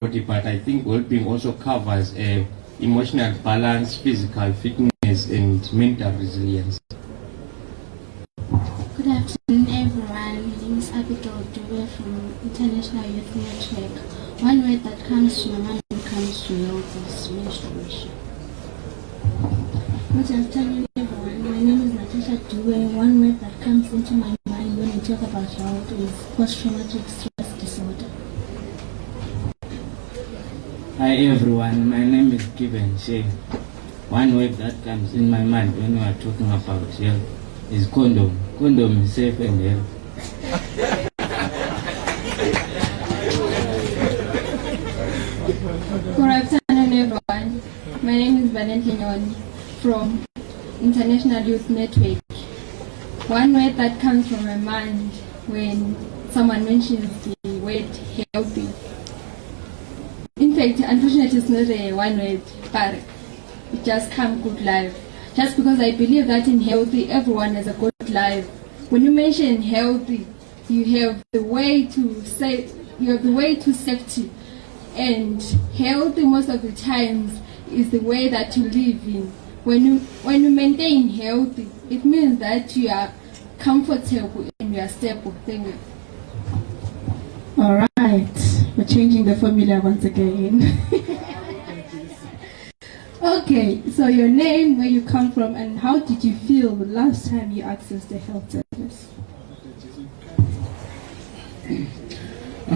body, but I think well-being also covers emotional balance, physical fitness, and mental resilience. Good afternoon, everyone. My name is Abigail Dube from International Youth Network. One word that comes to my mind when it comes to health is menstruation. Good afternoon, everyone. My name is Natasha Dube. One word that comes into my mind when we talk about health is post-traumatic stress disorder. Hi everyone, my name is Given Shea. One word that comes in my mind when we are talking about health is condom. Condom is safe and healthy. Good afternoon, everyone. My name is Vanessa Nyoni from International Youth Network. One word that comes from my mind when someone mentions the word healthy. In fact, unfortunately, it's not a one word, but it just comes good life. Just because I believe that in healthy, everyone has a good life. When you mention healthy, you have the way to safety, and healthy most of the times is the way that you live in. When you maintain healthy, it means that you are comfortable and you are stable. Thank you. All right, we're changing the formula once again. Okay, so your name, where you come from, and how did you feel the last time you accessed the health service?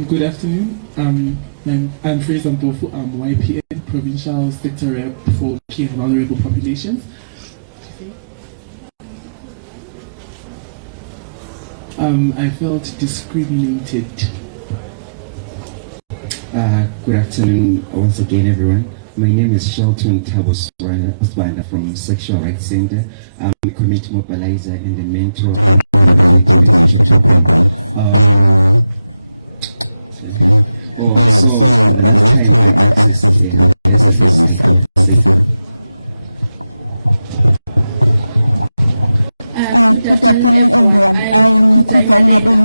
Good afternoon. I'm Fraser Mpofu. I'm YPN Provincial Sector Rep for Key and Vulnerable Populations. I felt discriminated. Good afternoon once again, everyone. My name is Shelton Taboswana from Sexual Rights Center. I'm a community mobilizer and a mentor and the future program. The last time I accessed a healthcare service, I felt safe. Good afternoon, everyone. I'm Kutai Madenga.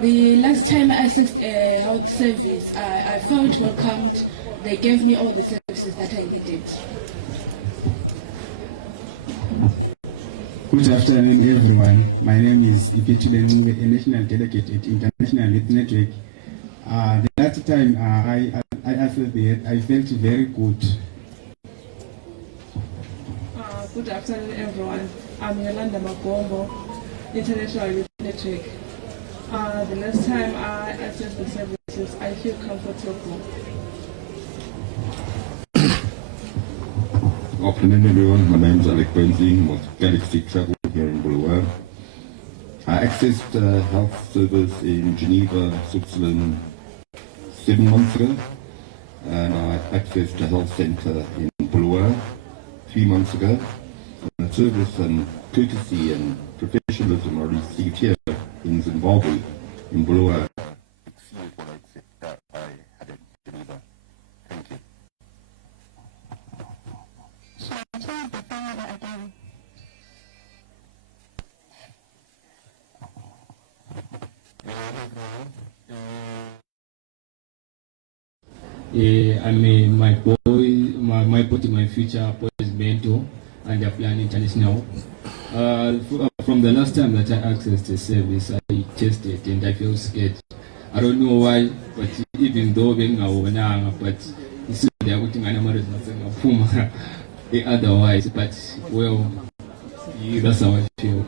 The last time I accessed a health service, I felt welcomed. They gave me all the services that I needed. Good afternoon, everyone. My name is Ipitule, a national delegate at International Youth Network. The last time I accessed it, I felt very good. Good afternoon, everyone. I'm Yolanda Magombo, International Youth Network. The last time I accessed the services, I feel comfortable. Afternoon, everyone. My name is Alec Bernstein. I'm with Galaxy Travel here in Bulawayo. I accessed a health service in Geneva, Switzerland 7 months ago, and I accessed a health center in Bulawayo 3 months ago. And the service and courtesy and professionalism I received here in Zimbabwe, in Bulawayo, exceeded what I had in Geneva. Thank you. I'm my body, my future boys mentor, and I plan international. From the last time that I accessed the service, I tested and I feel scared. I don't know why, but even though but it's they are putting animals otherwise, but well, that's how I feel.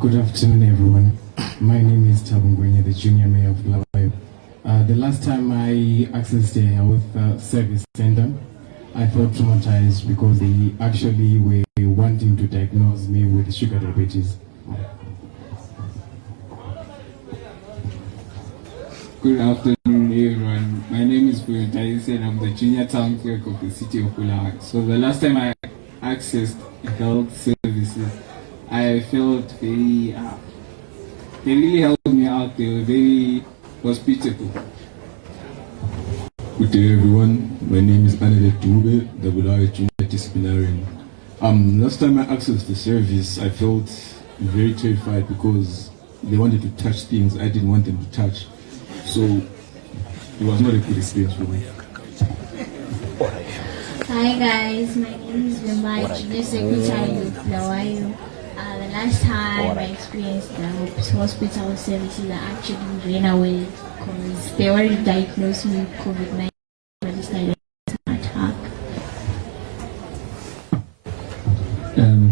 Good afternoon, everyone. My name is Tabungwenye, the Junior Mayor of Bulawayo. The last time I accessed a health service center, I felt traumatized because they actually were wanting to diagnose me with sugar diabetes. Good afternoon, everyone. My name is Buyontaisi and I'm the Junior Town Clerk of the City of Bulawayo. So the last time I accessed health services, I felt very, they really helped me out. They were very hospitable. Good day, everyone. My name is Panelists, the Bulawayo Junior Disciplinarian. Last time I accessed the service, I felt very terrified because they wanted to touch things I didn't want them to touch. So it was not a good experience for me. Hi guys, my name is Vimba, Junior Secretary of Blawayo. The last time I experienced the hospital services, I actually ran away because they already diagnosed me with COVID-19 but decided to attack.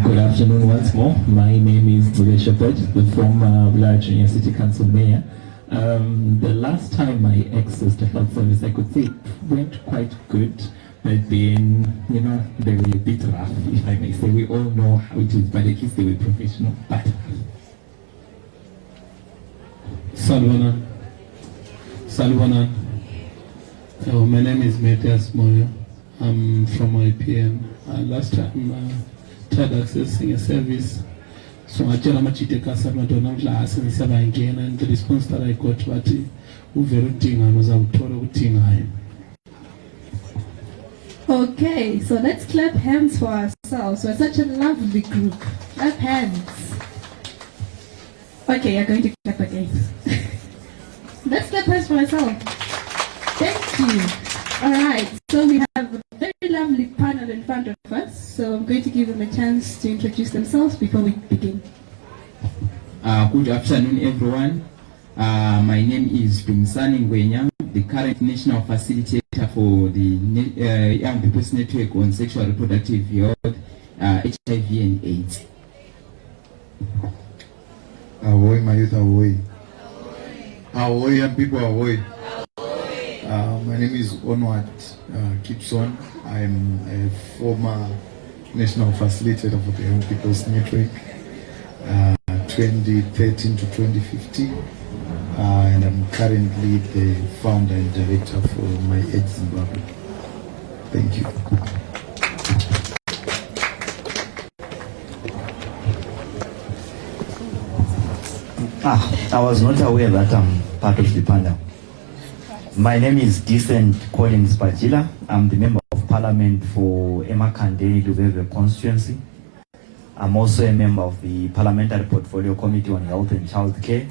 Good afternoon once more. My name is Zule Shepherd, the former Blair Junior City Council Mayor. The last time I accessed a health service, I could say it went quite good. But then, you know, they were a bit rough, if I may say. We all know how it is, but at least they were professional. But Salwana. My name is Matthias Moyo. I'm from YPN. Last time I tried accessing a service. So I tell much it takes and the response that I got was very thing and was out thing. Okay, so let's clap hands for ourselves. We're such a lovely group. Clap hands. Okay, you're going to clap again. Let's clap hands for ourselves. Thank you. All right, so we have a very lovely panel in front of us. So I'm going to give them a chance to introduce themselves before we begin. Good afternoon, everyone. My name is Dumsani Ngwenya, the current national facilitator for the Young People's Network on Sexual Reproductive Health, HIV and AIDS. Ahoy, my youth, ahoy. Ahoy, young people, ahoy. My name is Onward Gibson. I'm a former national facilitator for the Young People's Network, 2013 to 2015. And I'm currently the founder and director for my Age Zimbabwe. Thank you. I was not aware that I'm part of the panel. My name is Decent Collins Bajila. I'm the Member of Parliament for Emakande Dubeve constituency. I'm also a member of the Parliamentary Portfolio Committee on Health and Child Care,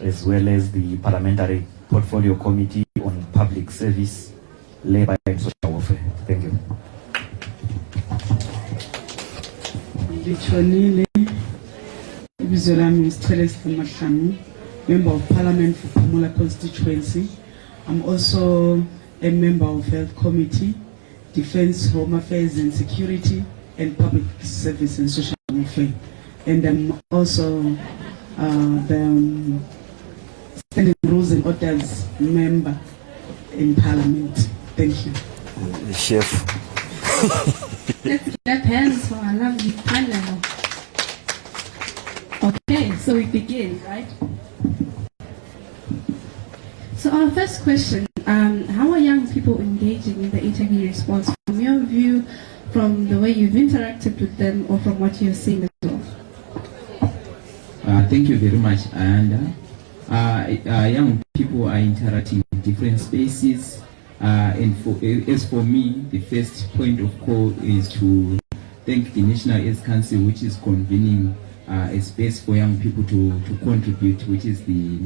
as well as the Parliamentary Portfolio Committee on Public Service, Labour and Social Welfare. Thank you. Member of Parliament for Pamela constituency. I'm also a member of Health Committee, Defence, Home Affairs and Security, and Public Service and Social Welfare. And I'm also the Standing Rules and Orders member in Parliament. Thank you. Chef. Let's clap hands for our lovely panel. Okay, so we begin, right? So our first question, how are young people engaging in the HIV response from your view, from the way you've interacted with them, or from what you're seeing as well? Thank you very much, and young people are interacting in different spaces, and as for me, the first point of call is to thank the National AIDS Council, which is convening a space for young people to contribute, which is the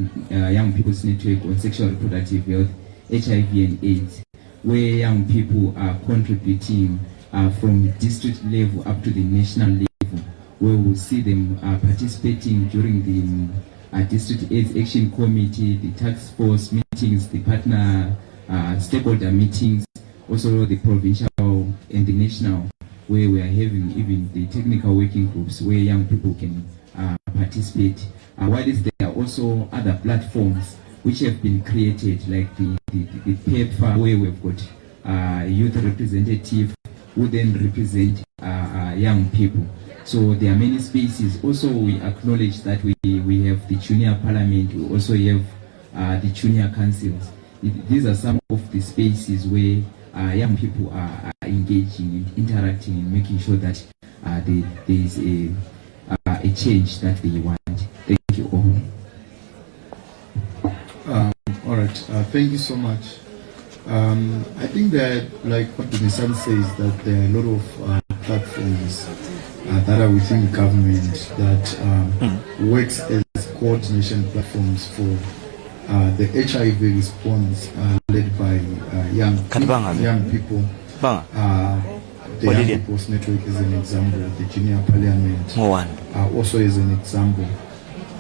Young People's Network on Sexual Reproductive Health, HIV and AIDS, where young people are contributing from district level up to the national level, where we see them participating during the District AIDS Action Committee, the task force meetings, the partner stakeholder meetings, also the provincial and the national, where we are having even the technical working groups where young people can participate. While there are also other platforms which have been created, like the PEPFAR, where we've got youth representative who then represent young people. So there are many spaces. Also, we acknowledge that we have the junior parliament, we also have the junior councils. These are some of the spaces where young people are engaging and interacting and making sure that there is a change that they want. Thank you all. All right, thank you so much. I think that, like what the Nissan says, that there are a lot of platforms that are within government that works as coordination platforms for the HIV response led by young people. The Young People's Network is an example, the Junior Parliament also is an example.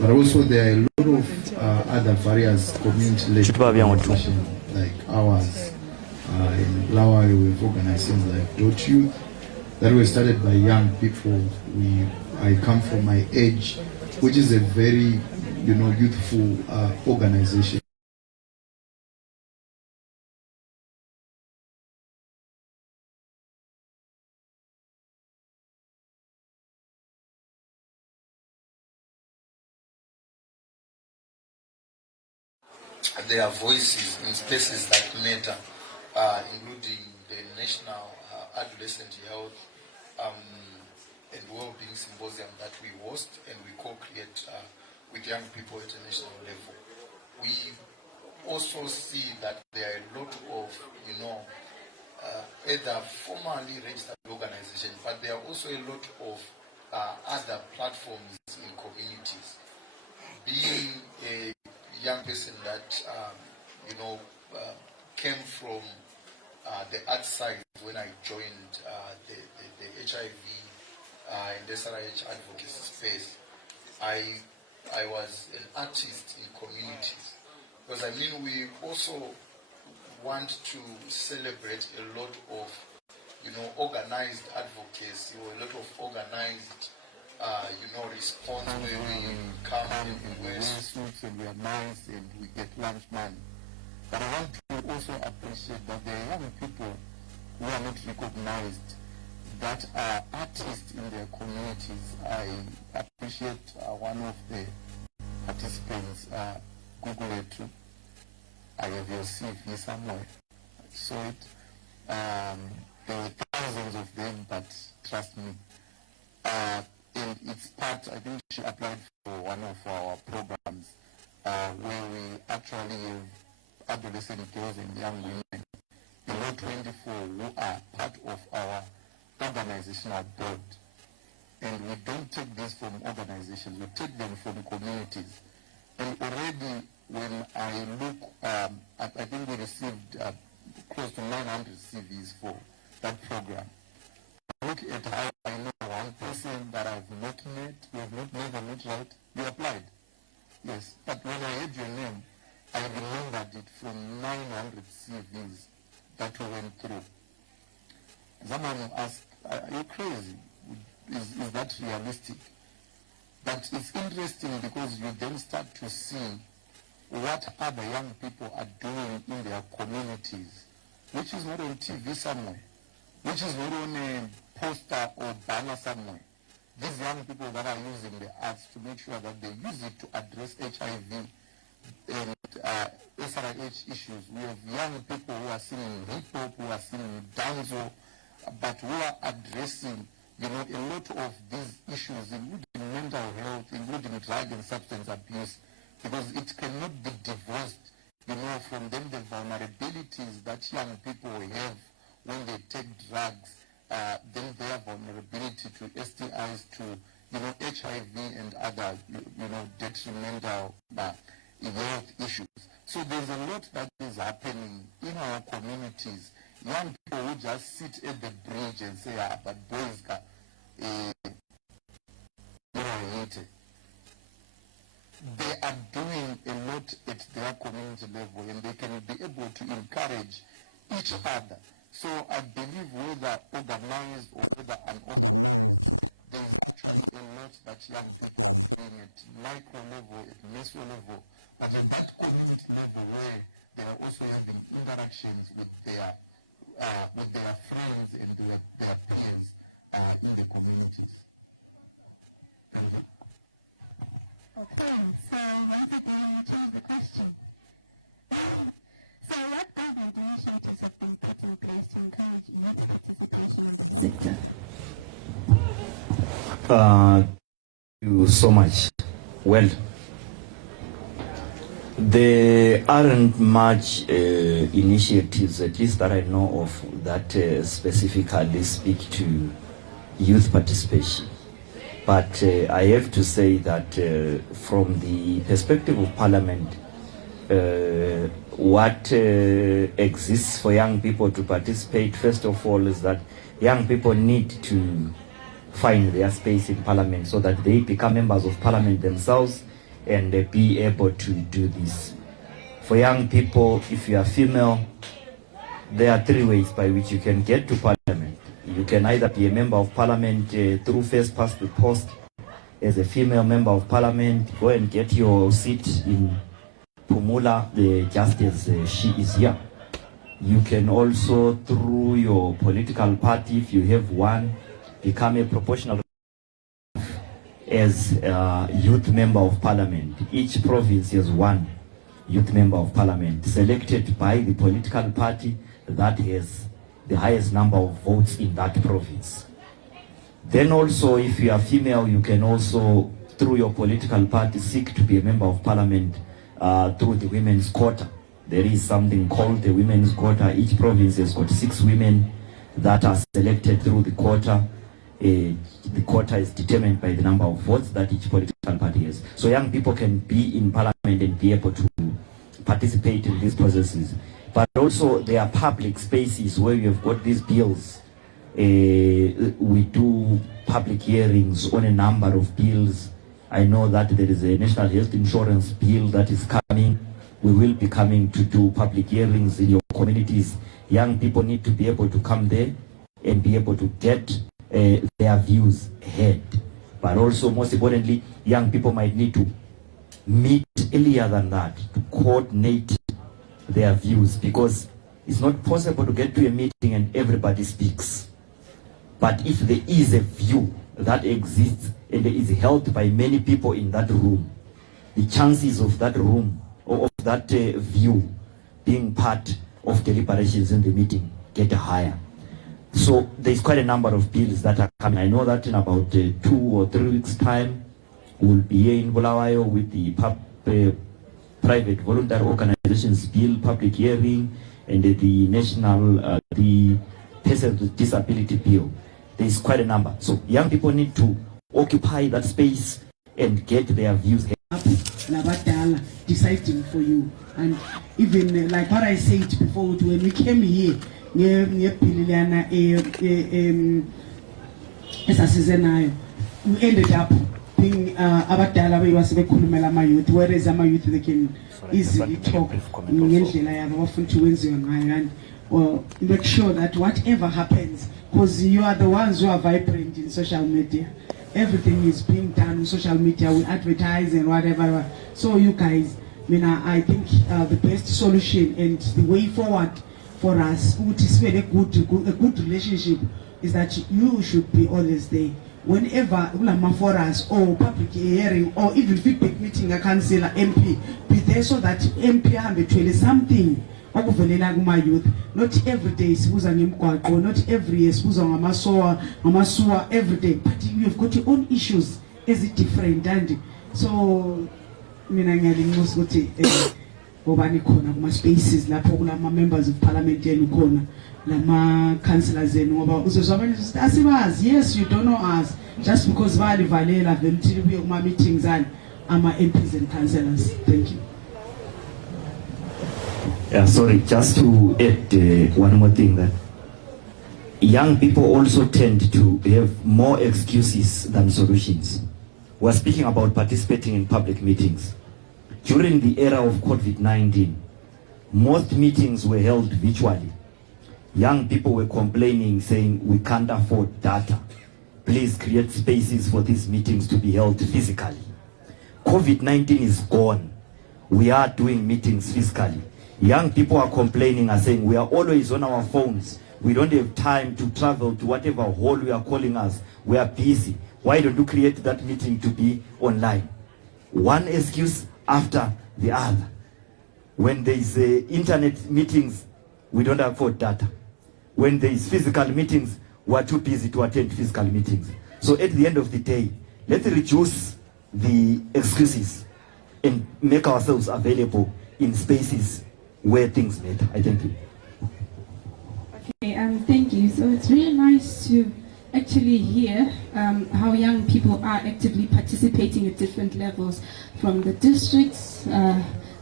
But also there are a lot of other various community-led organizations like ours. In Blawayo we've organized things like Dot Youth that were started by young people. I come from my Age, which is a very youthful organization. Their voices in spaces that matter, including the National Adolescent Health and Wellbeing Symposium that we host and we co-create with young people at a national level. We also see that there are a lot of, either formally registered organizations, but there are also a lot of other platforms in communities. Being a young person that came from the art side when I joined the HIV and SRH advocacy space, I was an artist in communities, because we also want to celebrate a lot of organized advocacy, or a lot of organized response where we come and we wear suits and we are nice and we get lunch money. But I want to also appreciate that there are young people who are not recognized that are artists in their communities. I appreciate one of the participants, Google it too. I have your CV somewhere. I saw it. There were thousands of them, but trust me. And it's part, I think she applied for one of our programs where we actually have adolescent girls and young women, below 24, who are part of our organizational board. And we don't take this from organizations, we take them from communities. And already when I look, I think we received close to 900 CVs for that program. Look at how I know one person that I've not met, we have not never met, right? You applied. Yes. But when I heard your name, I remembered it from 900 CVs that we went through. Someone asked, are you crazy? Is that realistic? But it's interesting because you then start to see what other young people are doing in their communities, which is not on TV somewhere, which is not on a poster or banner somewhere. These young people that are using the arts to make sure that they use it to address HIV and SRH issues. We have young people who are singing hip-hop, who are singing dancehall, but who are addressing a lot of these issues, including mental health, including drug and substance abuse, because it cannot be divorced, from them the vulnerabilities that young people have when they take drugs, then their vulnerability to STIs, to HIV and other detrimental health issues. So there's a lot that is happening in our communities. Young people who just sit at the bridge and say, but boys can they are doing a lot at their community level, and they can be able to encourage each other. So I believe whether organized or whether unorganized, there is actually a lot that young people are doing at micro level, at meso level, but at that community level where they are also having interactions with their friends and their peers in the communities. Thank you. Okay, so once again, we change the question. So what other initiatives have been put in place to encourage youth participation in the sector? Thank you so much. Well, there aren't much initiatives, at least that I know of, that specifically speak to youth participation. But I have to say that from the perspective of Parliament, what exists for young people to participate, first of all, is that young people need to find their space in Parliament so that they become members of Parliament themselves and be able to do this. For young people, if you are female, there are 3 ways by which you can get to Parliament. You can either be a member of Parliament through first past the post as a female member of Parliament, go and get your seat in Pumula just as she is here. You can also, through your political party, if you have one, become a proportional as a youth member of Parliament. Each province has one youth member of Parliament selected by the political party that has the highest number of votes in that province. Then also, if you are female, you can also, through your political party, seek to be a member of Parliament through the women's quota. There is something called the women's quota. Each province has got 6 women that are selected through the quota. The quota is determined by the number of votes that each political party has. So young people can be in Parliament and be able to participate in these processes. But also there are public spaces where we have got these bills. We do public hearings on a number of bills. I know that there is a national health insurance bill that is coming. We will be coming to do public hearings in your communities. Young people need to be able to come there and be able to get their views heard. But also, most importantly, young people might need to meet earlier than that to coordinate their views, because it's not possible to get to a meeting and everybody speaks. But if there is a view that exists and is held by many people in that room, the chances of that room or of that view being part of deliberations in the meeting get higher. So there's quite a number of bills that are coming. I know that in about 2 or 3 weeks' time, we'll be here in Bulawayo with the private voluntary organizations bill public hearing and the national the persons with disability bill. There's quite a number. So young people need to occupy that space and get their views heard. Deciding for you. And even like what I said before, when we came here, we ended up being abadala bekhulumela ama-youth, whereas ama-youth they can easily talk ngendlela yabo bafuna ukuthi wenziwe ngayo, and well, make sure that whatever happens, because you are the ones who are vibrant in social media, everything is being done on social media, we advertise and whatever. So you guys, I think the best solution and the way forward for us, which is very a good relationship, is that you should be always there. Whenever for us or public hearing or even feedback meeting, a councillor, MP, be there so that MP have something. Youth. Not every day, not every year, every day, but you've got your own issues. Is it different? And so, spaces, members of parliament, councillors, yes, you don't know us, just because Valley Valela, my meetings and MPs and councillors. Thank you. Yeah, sorry, just to add one more thing, that young people also tend to have more excuses than solutions. We're speaking about participating in public meetings. During the era of COVID-19, most meetings were held virtually. Young people were complaining, saying, we can't afford data. Please create spaces for these meetings to be held physically. COVID-19 is gone. We are doing meetings physically. Young people are complaining and saying, we are always on our phones. We don't have time to travel to whatever hall we are calling us. We are busy. Why don't you create that meeting to be online? One excuse after the other. When there is internet meetings, we don't afford data. When there is physical meetings, we are too busy to attend physical meetings. So at the end of the day, let's reduce the excuses and make ourselves available in spaces where things matter. I thank you. Okay, thank you. So it's really nice to actually actually hear how young people are actively participating at different levels, from the districts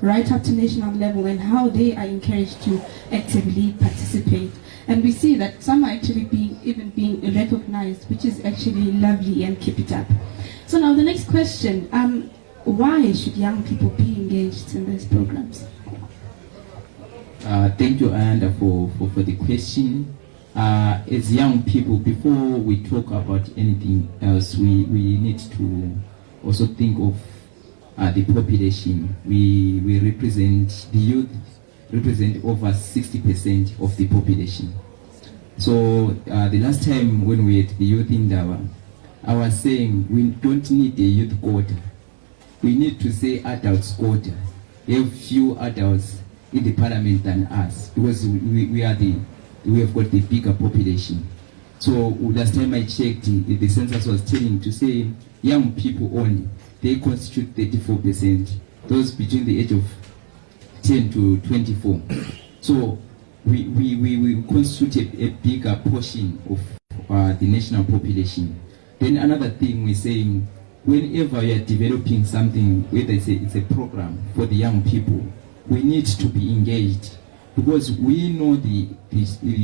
right up to national level, and how they are encouraged to actively participate. And we see that some are actually being recognized, which is actually lovely, and keep it up. So now the next question, why should young people be engaged in these programs? Thank you, Ayanda, for the question. As young people, before we talk about anything else, we need to also think of the population. We represent, the youth represent over 60% of the population. So the last time when we had the youth in Indaba, I was saying we don't need a youth quota. We need to say adults quota. We have few adults in the parliament than us, because we have got the bigger population. So last time I checked, the census was telling to say young people only, they constitute 34%, those between the age of 10 to 24. So we constitute a bigger portion of the national population. Then another thing we're saying, whenever you are developing something, whether it's a program for the young people, we need to be engaged, because we know the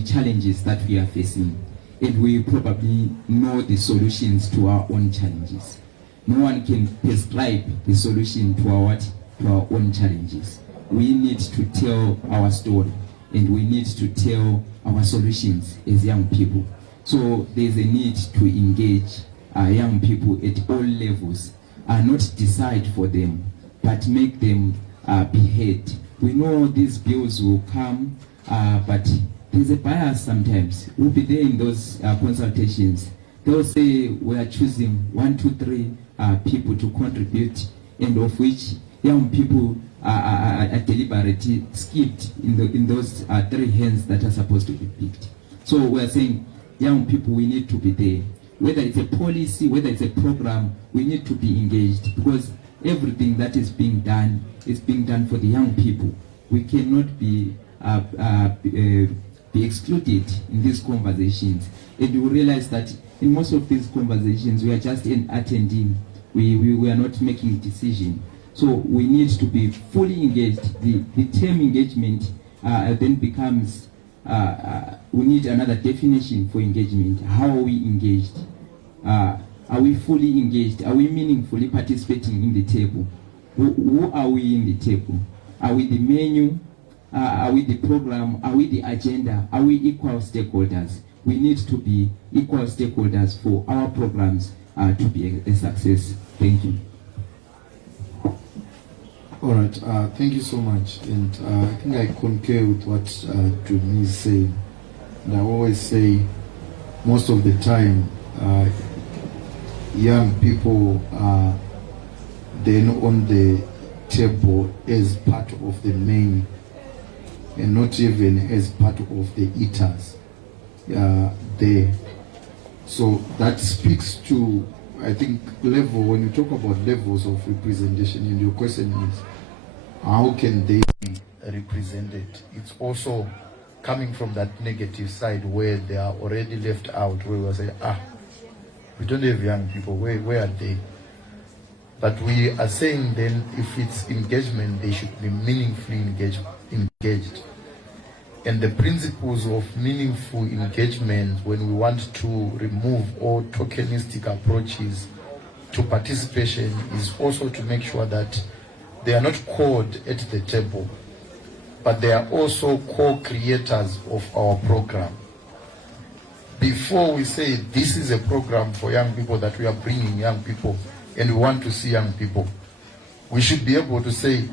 challenges that we are facing, and we probably know the solutions to our own challenges. No one can prescribe the solution to our own challenges. We need to tell our story, and we need to tell our solutions as young people. So there's a need to engage young people at all levels, not decide for them, but make them be heard. We know these bills will come, but there's a bias sometimes. We'll be there in those consultations. They'll say we are choosing 1, 2, 3 people to contribute, and of which young people are deliberately skipped in those 3 hands that are supposed to be picked. So we're saying, young people, we need to be there. Whether it's a policy, whether it's a program, we need to be engaged, because everything that is being done for the young people. We cannot be excluded in these conversations. And we realize that in most of these conversations, we are just attending. We are not making decision. So we need to be fully engaged. The term engagement then becomes, we need another definition for engagement. How are we engaged? Are we fully engaged? Are we meaningfully participating in the table? Who are we in the table? Are we the menu? Are we the program? Are we the agenda? Are we equal stakeholders? We need to be equal stakeholders for our programs to be a success. Thank you. All right, thank you so much. And I think I concur with what Jumi is saying. And I always say, most of the time, young people are then on the table as part of the menu, and not even as part of the eaters there. So that speaks to, I think, level. When you talk about levels of representation, and your question is, how can they be represented? It's also coming from that negative side where they are already left out, where we say, we don't have young people, where are they? But we are saying then, if it's engagement, they should be meaningfully engaged. And the principles of meaningful engagement, when we want to remove all tokenistic approaches to participation, is also to make sure that they are not called at the table, but they are also co-creators of our program. Before we say this is a program for young people, that we are bringing young people and we want to see young people, we should be able to say,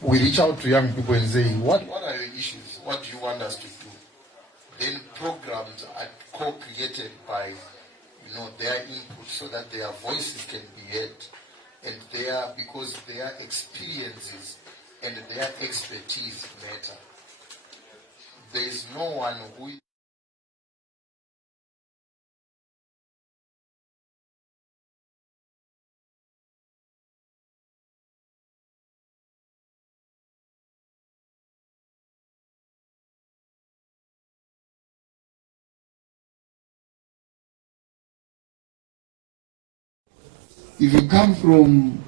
we reach out to young people and say, what are your issues? What do you want us to do? Then programs are co-created by their input, so that their voices can be heard, and because their experiences and their expertise matter. There is no one who If you come from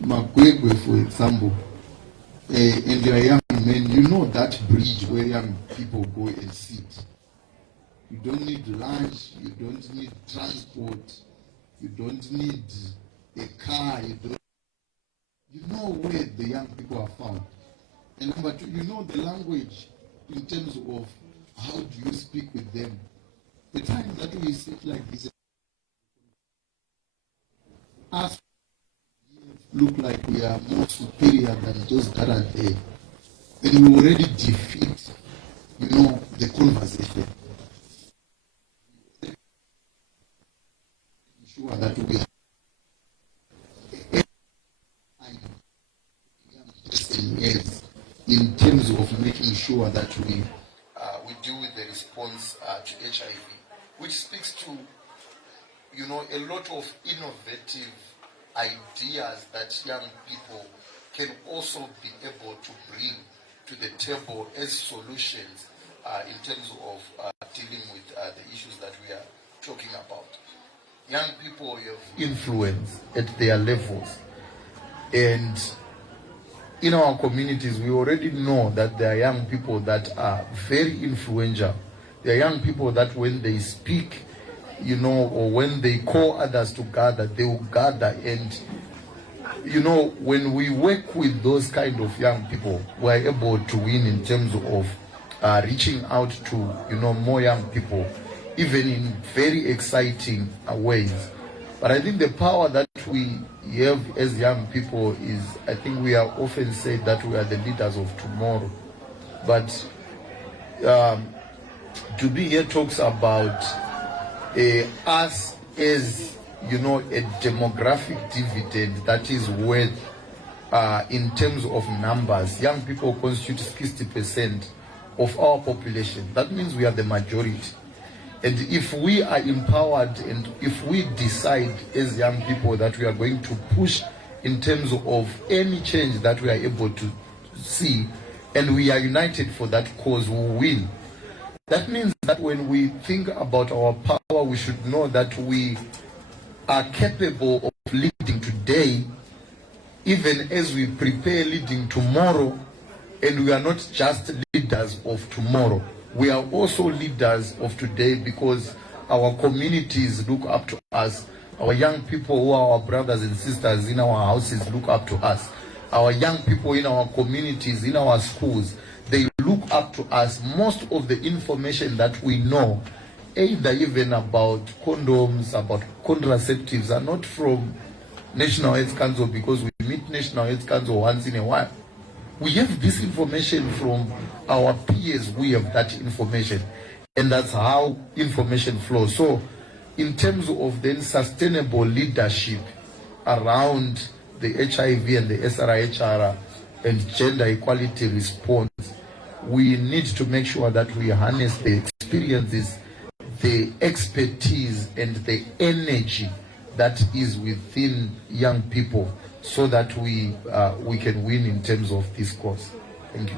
Magwegwe, for example, and you're a young man, you know that bridge where young people go and sit. You don't need lunch, you don't need transport, you don't need a car, you know where the young people are found. And number two, you know the language in terms of how do you speak with them. The time that we sit like this, us look like we are more superior than those that are there. And we already defeat, the conversation. Sure that we are in terms of making sure that we deal with the response to HIV, which speaks to a lot of innovative ideas that young people can also be able to bring to the table as solutions in terms of dealing with the issues that we are talking about. Young people have influence at their levels, and in our communities we already know that there are young people that are very influential. There are young people that when they speak, or when they call others to gather, they will gather. And when we work with those kind of young people, we are able to win in terms of reaching out to more young people, even in very exciting ways. But I think the power that we have as young people is, I think we are often said that we are the leaders of tomorrow. But to be here talks about us as, a demographic dividend that is worth, in terms of numbers. Young people constitute 60% of our population. That means we are the majority. And if we are empowered and if we decide as young people that we are going to push in terms of any change that we are able to see, and we are united for that cause, we will win. That means that when we think about our power, we should know that we are capable of leading today, even as we prepare leading tomorrow. And we are not just leaders of tomorrow. We are also leaders of today, because our communities look up to us. Our young people who are our brothers and sisters in our houses look up to us. Our young people in our communities, in our schools, they look up to us. Most of the information that we know, either even about condoms, about contraceptives, are not from National Health Council, because we meet National Health Council once in a while. We have this information from our peers. We have that information, and that's how information flows. So in terms of then sustainable leadership around the HIV and the SRHHA and gender equality response, we need to make sure that we harness the experiences, the expertise, and the energy that is within young people, so that we can win in terms of this cause. Thank you.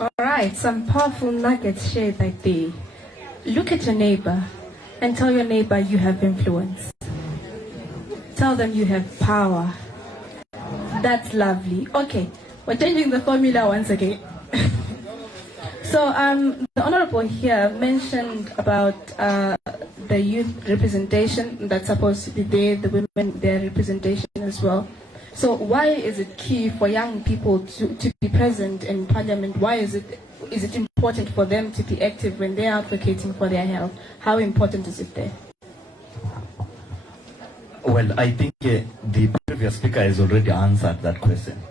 All right, some powerful nuggets shared by Dee. Look at your neighbor and tell your neighbor you have influence. Tell them you have power. That's lovely. Okay, we're changing the formula once again. So the Honorable here mentioned about the youth representation that's supposed to be there, the women, their representation as well. So why is it key for young people to be present in Parliament? Why is it important for them to be active when they are advocating for their health? How important is it there? Well, I think the previous speaker has already answered that question.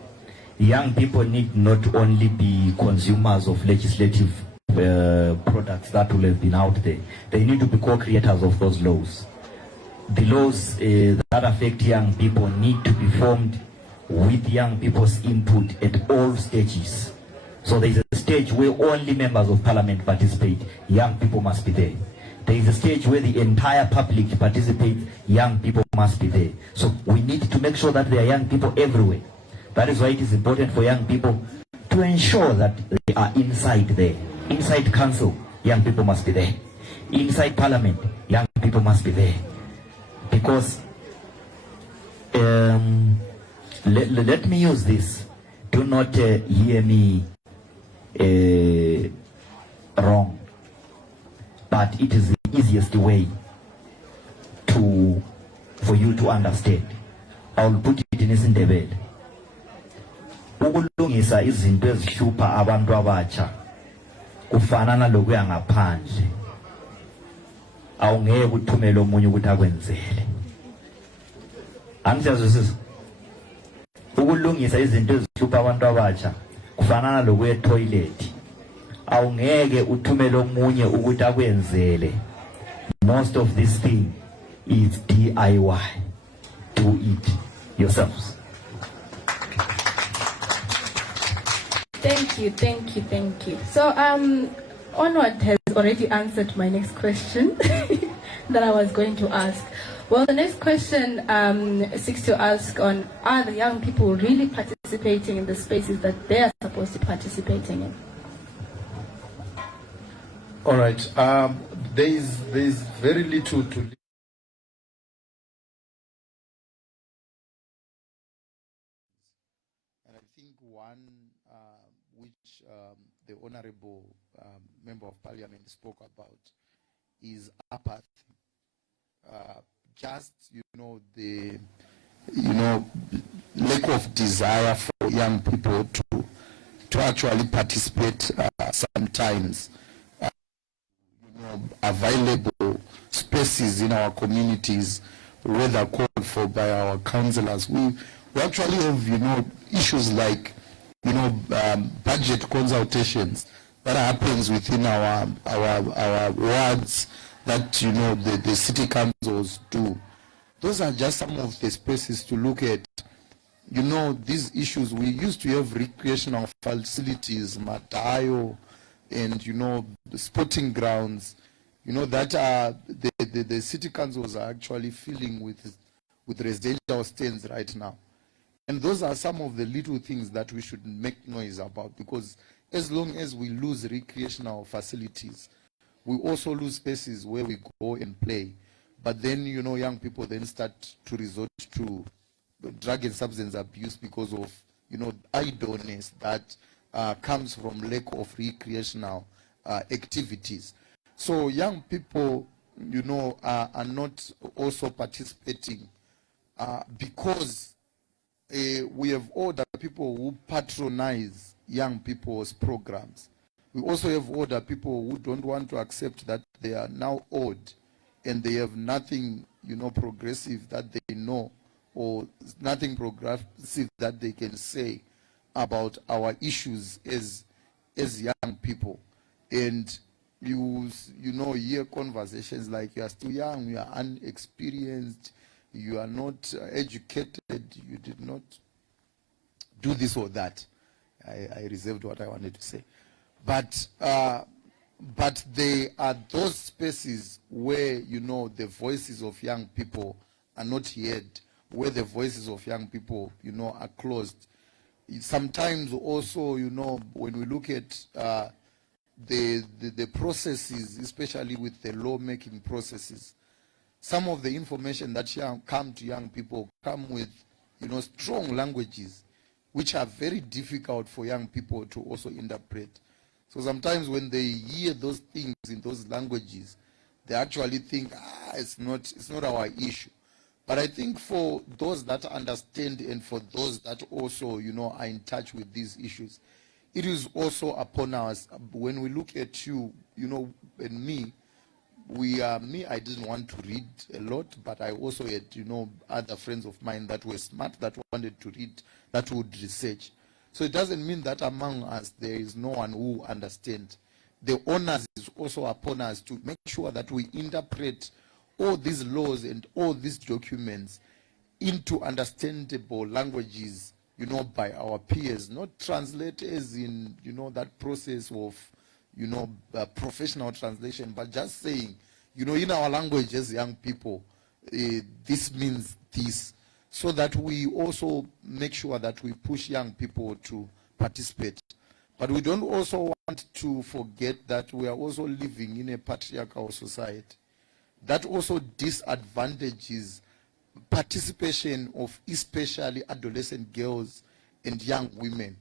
Young people need not only be consumers of legislative products that will have been out there. They need to be co-creators of those laws. The laws that affect young people need to be formed with young people's input at all stages. So there is a stage where only members of parliament participate. Young people must be there. There is a stage where the entire public participates. Young people must be there. So we need to make sure that there are young people everywhere. That is why it is important for young people to ensure that they are inside there. Inside council, young people must be there. inside Parliament, young people must be there. Because, let me use this. Do not hear me wrong. But it is the easiest way for you to understand. I will put it in isiNdebele. Ukulungisa izinto ezihlupha abantu abatsha kufana nalokuya ngaphandle. Awungeke uthumele omunye ukuthi akwenzele. Angizazwisisa. Ukulungisa izinto ezihlupha abantu abatsha kufana nalokuya etoilet. Awungeke uthumele omunye ukuthi akwenzele. Most of this thing is DIY. Do it yourselves. Thank you. So, Onward has already answered my next question that I was going to ask. Well, the next question seeks to ask on, are the young people really participating in the spaces that they are supposed to be participating in? All right. There is very little to. And I think one which the Honourable Member of Parliament spoke about is apathy. Just the lack of desire for young people to actually participate sometimes. Available spaces in our communities, whether called for by our councillors. We actually have issues like budget consultations that happens within our wards that the city councils do. Those are just some of the spaces to look at. These issues. We used to have recreational facilities, Matayo, and the sporting grounds, that are the city councils are actually filling with residential stands right now. And those are some of the little things that we should make noise about, because as long as we lose recreational facilities, we also lose spaces where we go and play. But then young people then start to resort to drug and substance abuse because of idleness that comes from lack of recreational activities. So young people, are not also participating because we have older people who patronize young people's programs. We also have older people who don't want to accept that they are now old and they have nothing, progressive that they know, or nothing progressive that they can say about our issues as young people. And you hear conversations like, you are still young, you are unexperienced, you are not educated, you did not do this or that. I reserved what I wanted to say. But there are those spaces where the voices of young people are not heard, where the voices of young people are closed. Sometimes also when we look at the processes, especially with the law-making processes, some of the information that come to young people come with strong languages which are very difficult for young people to also interpret. So sometimes when they hear those things in those languages, they actually think, it's not our issue. But I think for those that understand and for those that also, are in touch with these issues, it is also upon us. When we look at you, and me, I didn't want to read a lot, but I also had, other friends of mine that were smart, that wanted to read, that would research. So it doesn't mean that among us there is no one who understands. The onus is also upon us to make sure that we interpret all these laws and all these documents into understandable languages, by our peers, not translate as in, that process of, professional translation, but just saying, in our language as young people, this means this, so that we also make sure that we push young people to participate. But we don't also want to forget that we are also living in a patriarchal society that also disadvantages participation of especially adolescent girls and young women.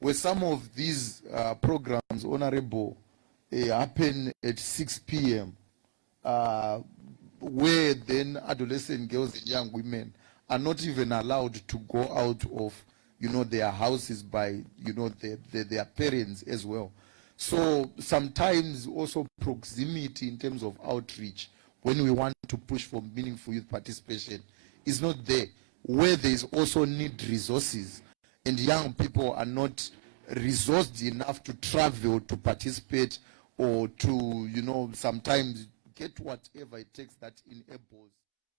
Where some of these programs, Honorable, happen at 6 p.m., where then adolescent girls and young women are not even allowed to go out of, their houses by, their parents as well. So sometimes also proximity in terms of outreach, when we want to push for meaningful youth participation, is not there. Where there is also need resources, and young people are not resourced enough to travel to participate or to, sometimes get whatever it takes that enables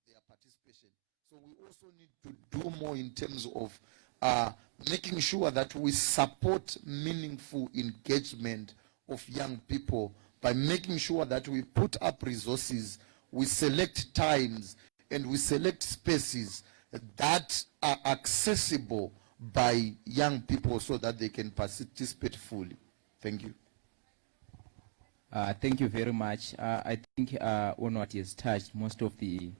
their participation. So we also need to do more in terms of making sure that we support meaningful engagement of young people by making sure that we put up resources, we select times, and we select spaces that are accessible by young people so that they can participate fully. Thank you. Thank you very much. I think Onward has touched most of the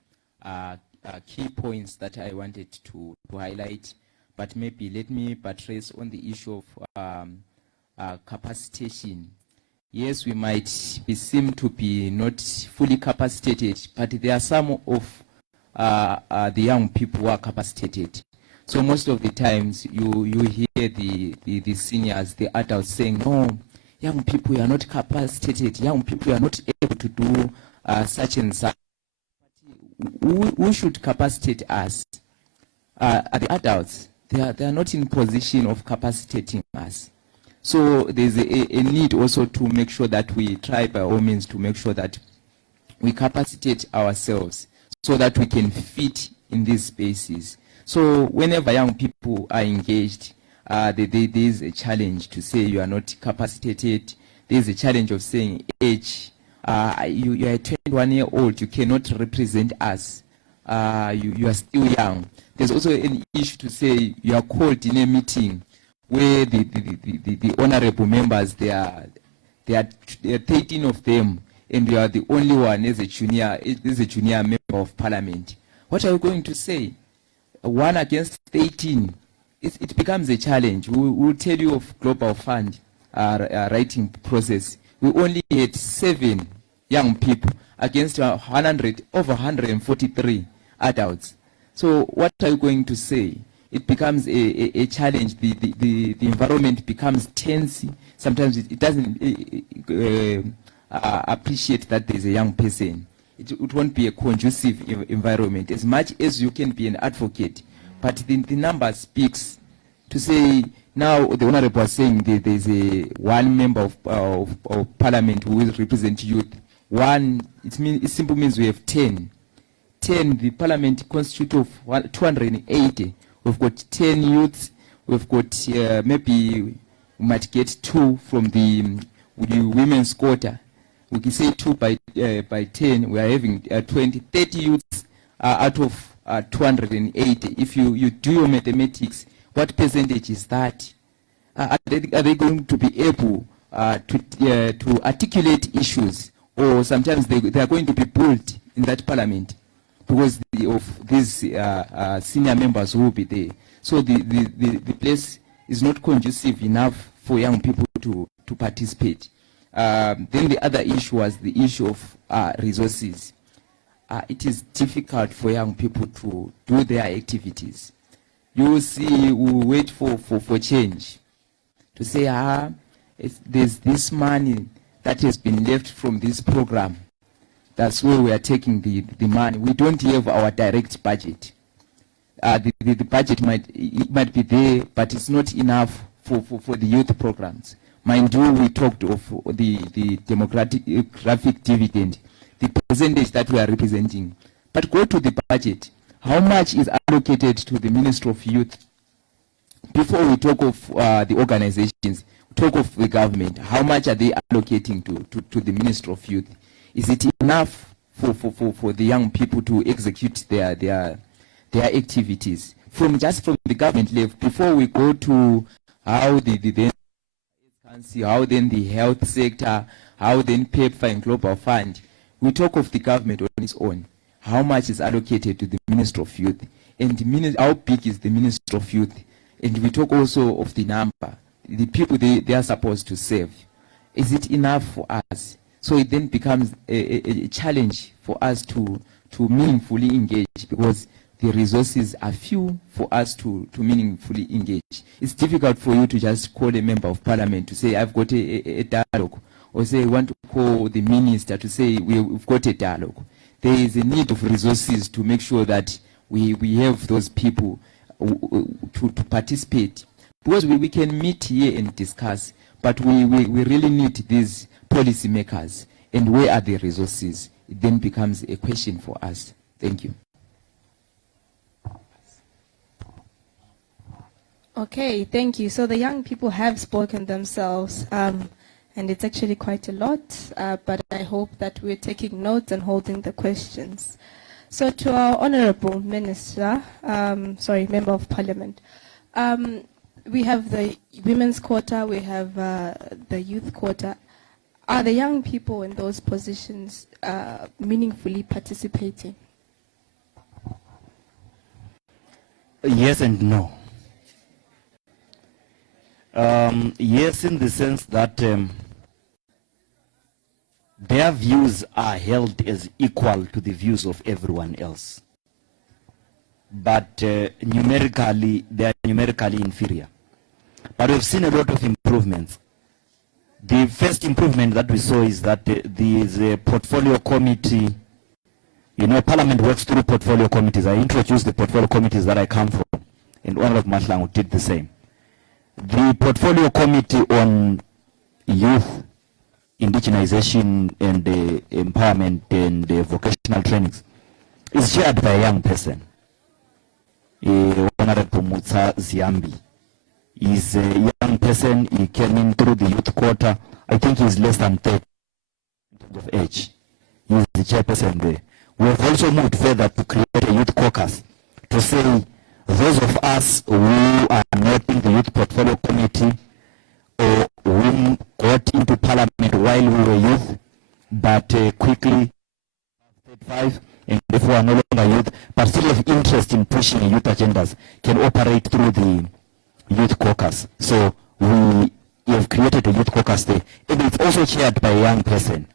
key points that I wanted to highlight, but maybe let me buttress on the issue of capacitation. Yes, we might seem to be not fully capacitated, but there are some of the young people who are capacitated. So most of the times you hear the seniors, the adults saying, no, young people are not capacitated, young people are not able to do such and such. Who should capacitate us? Are the adults. They are not in position of capacitating us. So there's a need also to make sure that we try by all means to make sure that we capacitate ourselves so that we can fit in these spaces. So whenever young people are engaged, there is a challenge to say you are not capacitated. There is a challenge of saying age. You are a 21-year-old, you cannot represent us. You are still young. There's also an issue to say you are called in a meeting where the honorable members, there are 13 of them, and you are the only one as a junior member of parliament. What are you going to say? 1 against 13. It becomes a challenge. We will tell you of Global Fund writing process. We only had 7 young people against over 143 adults. So what are you going to say? It becomes a challenge. The environment becomes tense. Sometimes it doesn't appreciate that there's a young person. It won't be a conducive environment. As much as you can be an advocate, but the number speaks to say, now the Honorable was saying there's one member of parliament who will represent youth. It simply means we have 10. The parliament constitutes of 280. We've got 10 youths. We've got maybe we might get 2 from the women's quota. We can say 2 by 10. We are having 20, 30 youths out of 280. If you do your mathematics, what percentage is that? Are they going to be able to articulate issues, or sometimes they are going to be pulled in that parliament because of these senior members who will be there? So the place is not conducive enough for young people to participate. Then the other issue was the issue of resources. It is difficult for young people to do their activities. You will see, we wait for change. To say, there's this money that has been left from this program. That's where we are taking the money. We don't have our direct budget. The budget might be there, but it's not enough for the youth programs. Mind you, we talked of the demographic dividend, the percentage that we are representing. But go to the budget. How much is allocated to the Ministry of Youth? Before we talk of the organizations, we talk of the government. How much are they allocating to the Ministry of Youth? Is it enough for the young people to execute their activities? From the government level, before we go to how the how then the health sector, how then PEPFAR and Global Fund. We talk of the government on its own. How much is allocated to the Ministry of Youth? And how big is the Ministry of Youth? And we talk also of the number, the people they are supposed to serve. Is it enough for us? So it then becomes a challenge for us to meaningfully engage, because the resources are few for us to meaningfully engage. It's difficult for you to just call a member of parliament to say, I've got a dialogue, or say, I want to call the minister to say, we've got a dialogue. There is a need of resources to make sure that we have those people to participate. Because we can meet here and discuss, but we really need these policy makers. And where are the resources? It then becomes a question for us. Thank you. Okay, thank you. So the young people have spoken themselves, and it's actually quite a lot, but I hope that we're taking notes and holding the questions. So to our Honorable Minister, Member of Parliament, we have the women's quota, we have the youth quota. Are the young people in those positions meaningfully participating? Yes and no. Yes, in the sense that their views are held as equal to the views of everyone else. But numerically, they are numerically inferior. But we've seen a lot of improvements. The first improvement that we saw is that the portfolio committee, you know, Parliament works through portfolio committees. I introduced the portfolio committees that I come from, and Honorable Mahlangu did the same. The portfolio committee on youth, indigenization and empowerment and vocational trainings is chaired by a young person. Honorable Mutsa Ziambi is a young person. He came in through the youth quota. I think he's less than 30 of age. He's the chairperson there. We have also moved further to create a youth caucus to say those of us who are not in the youth portfolio committee or who got into parliament while we were youth, but quickly 35, and if we are no longer youth, but still have interest in pushing youth agendas, can operate through the youth caucus. So we have created a youth caucus there, and it's also chaired by a young person.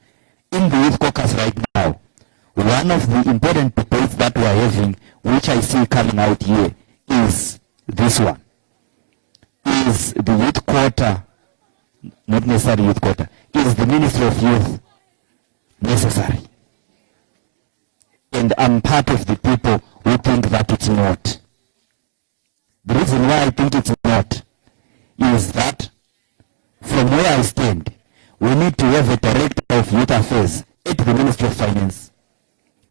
In the youth caucus right now, one of the important debates that we are having, which I see coming out here, is this one. Is the youth quota, not necessarily youth quota, is the Ministry of Youth necessary? And I'm part of the people who think that it's not. The reason why I think it's not is that from where I stand, we need to have a Director of Youth Affairs at the Ministry of Finance,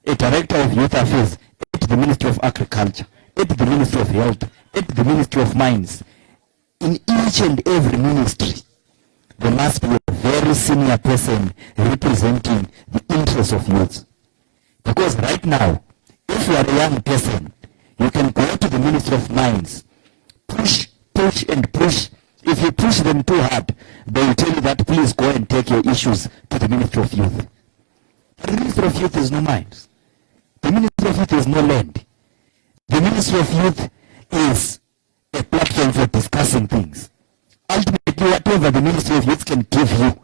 a Director of Youth Affairs at the Ministry of Agriculture, at the Ministry of Health, at the Ministry of Mines. In each and every ministry, there must be a very senior person representing the interests of youth. Because right now, if you are a young person, you can go to the Ministry of Mines, push, and push. If you push them too hard, they will tell you that please go and take your issues to the Ministry of Youth. But the Ministry of Youth is no mines. The Ministry of Youth is no land. The Ministry of Youth is a platform for discussing things. Ultimately, whatever the Ministry of Youth can give you,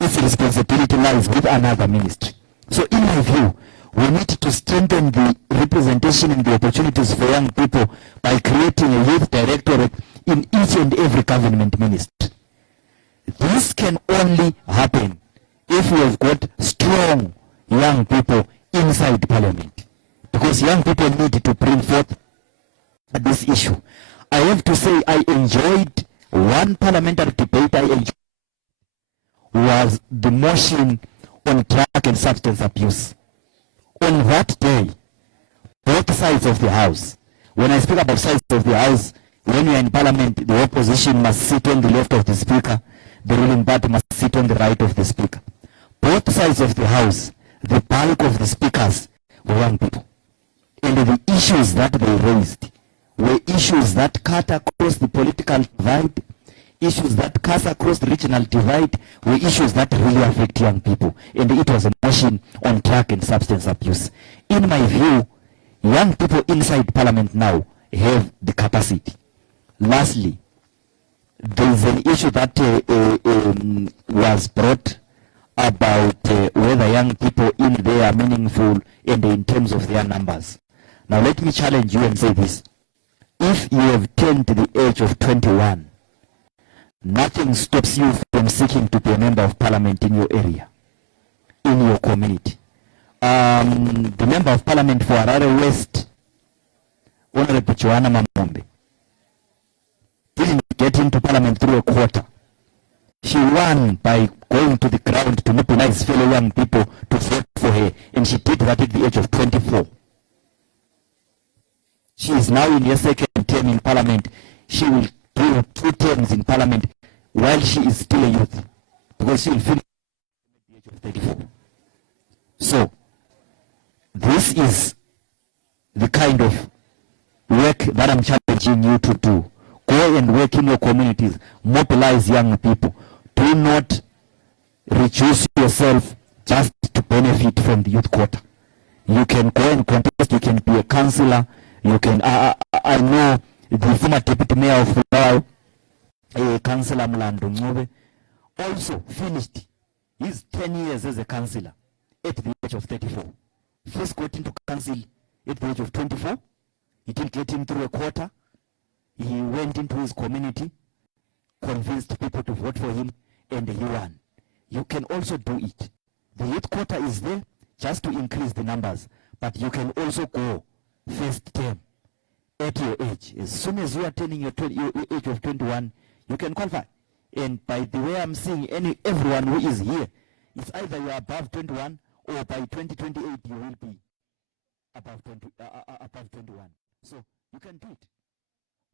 its responsibility lies with another ministry. So in my view, we need to strengthen the representation and the opportunities for young people by creating a youth directorate in each and every government ministry. This can only happen if we have got strong young people inside Parliament. Because young people need to bring forth this issue. I have to say I enjoyed one parliamentary debate I enjoyed was the motion on drug and substance abuse. On that day, both sides of the House, when I speak about sides of the House, when you are in Parliament, the opposition must sit on the left of the Speaker, the ruling party must sit on the right of the Speaker. Both sides of the House, the bulk of the speakers were young people. And the issues that they raised were issues that cut across the political divide, issues that cuts across the regional divide were issues that really affect young people. And it was a motion on drug and substance abuse. In my view, young people inside parliament now have the capacity. Lastly, there is an issue that was brought about whether young people in there are meaningful and in terms of their numbers. Now let me challenge you and say this. If you have turned to the age of 21, nothing stops you from seeking to be a member of parliament in your area, in your community. The member of parliament for Harare West, Honorable Joanna Mamombe, didn't get into parliament through a quota. She won by going to the ground to mobilize fellow young people to vote for her, and she did that at the age of 24. She is now in her second term in parliament. She will do 2 terms in parliament while she is still a youth, because she will finish at the age of 34. So, this is the kind of work that I'm challenging you to do. Go and work in your communities, mobilize young people. Do not reduce yourself just to benefit from the youth quota. You can go and contest, you can be a councillor, you can, I know the former deputy mayor of Fulao, Councillor Mulando Ngobe, also finished his 10 years as a councillor at the age of 34. First got into council at the age of 24. He didn't get him through a quota. He went into his community, convinced people to vote for him, and he won. You can also do it. The youth quota is there just to increase the numbers, but you can also go first term at your age. As soon as you are turning your age of 21, you can qualify. And by the way I'm seeing everyone who is here, it's either you are above 21 or by 2028 you will be above 21. So you can do it.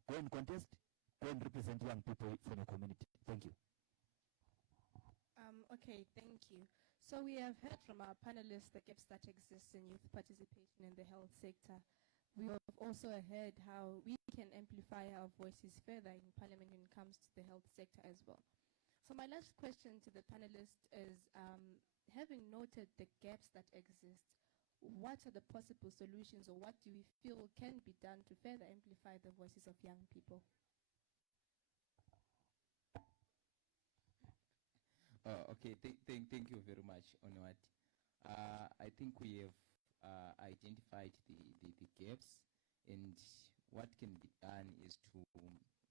Go and contest, go and represent young people from your community. Thank you. Okay, thank you. So we have heard from our panelists the gaps that exist in youth participation in the health sector. We have also heard how we can amplify our voices further in parliament when it comes to the health sector as well. So my last question to the panelists is, having noted the gaps that exist, what are the possible solutions, or what do we feel can be done to further amplify the voices of young people? Okay, thank you very much, Onwat. I think we have identified the gaps, and what can be done is to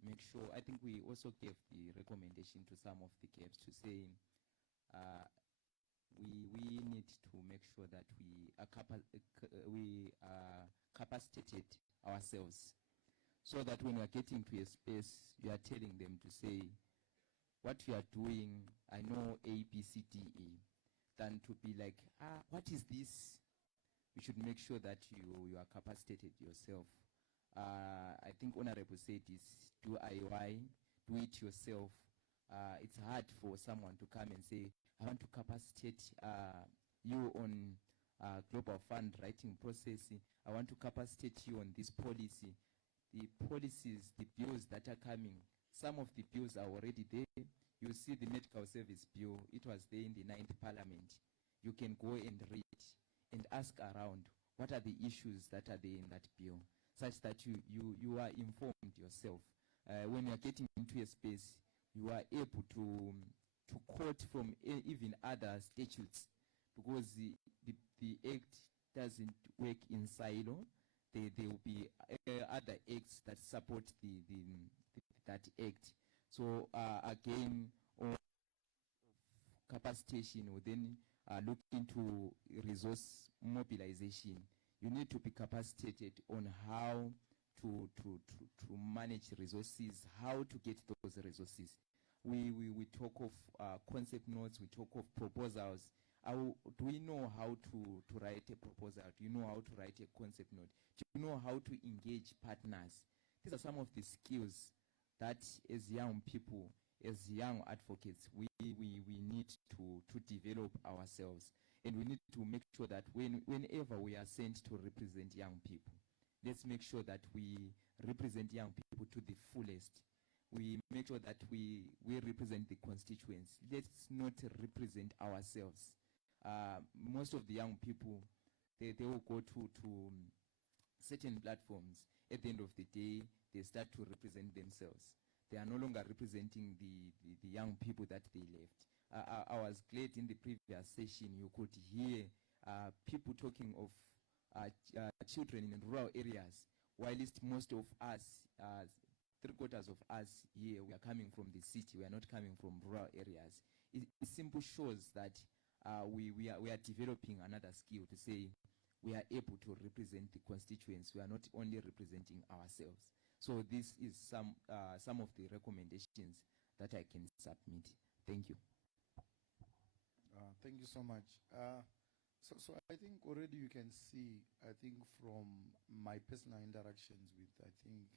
make sure, I think we also gave the recommendation to some of the gaps to say we need to make sure that we are capacitated ourselves, so that when we are getting to a space, we are telling them to say, what you are doing, I know A, B, C, D, E, than to be like, what is this? You should make sure that you are capacitated yourself. I think Honorable said this, do IY, do it yourself. It's hard for someone to come and say, I want to capacitate you on global fund writing process. I want to capacitate you on this policy. The policies, the bills that are coming, some of the bills are already there. You see the medical service bill, it was there in the 9th parliament. You can go and read and ask around, what are the issues that are there in that bill, such that you are informed yourself. When you are getting into a space, you are able to quote from even other statutes, because the act doesn't work in silo. There will be other acts that support that act. So again, capacitation will then look into resource mobilization. You need to be capacitated on how to manage resources, how to get those resources. We talk of concept notes, we talk of proposals. Do we know how to write a proposal? Do you know how to write a concept note? Do you know how to engage partners? These are some of the skills that as young people, as young advocates, we need to develop ourselves. And we need to make sure that whenever we are sent to represent young people, let's make sure that we represent young people to the fullest. we make sure that we represent the constituents. Let's not represent ourselves. Most of the young people, they will go to certain platforms. At the end of the day, they start to represent themselves. They are no longer representing the young people that they left. I was glad in the previous session you could hear people talking of children in rural areas, while most of us, 3/4 of us here, we are coming from the city. We are not coming from rural areas. It simply shows that we are developing another skill to say we are able to represent the constituents. We are not only representing ourselves. So this is some of the recommendations that I can submit. Thank you. Thank you so much. So I think already you can see, I think from my personal interactions with, I think,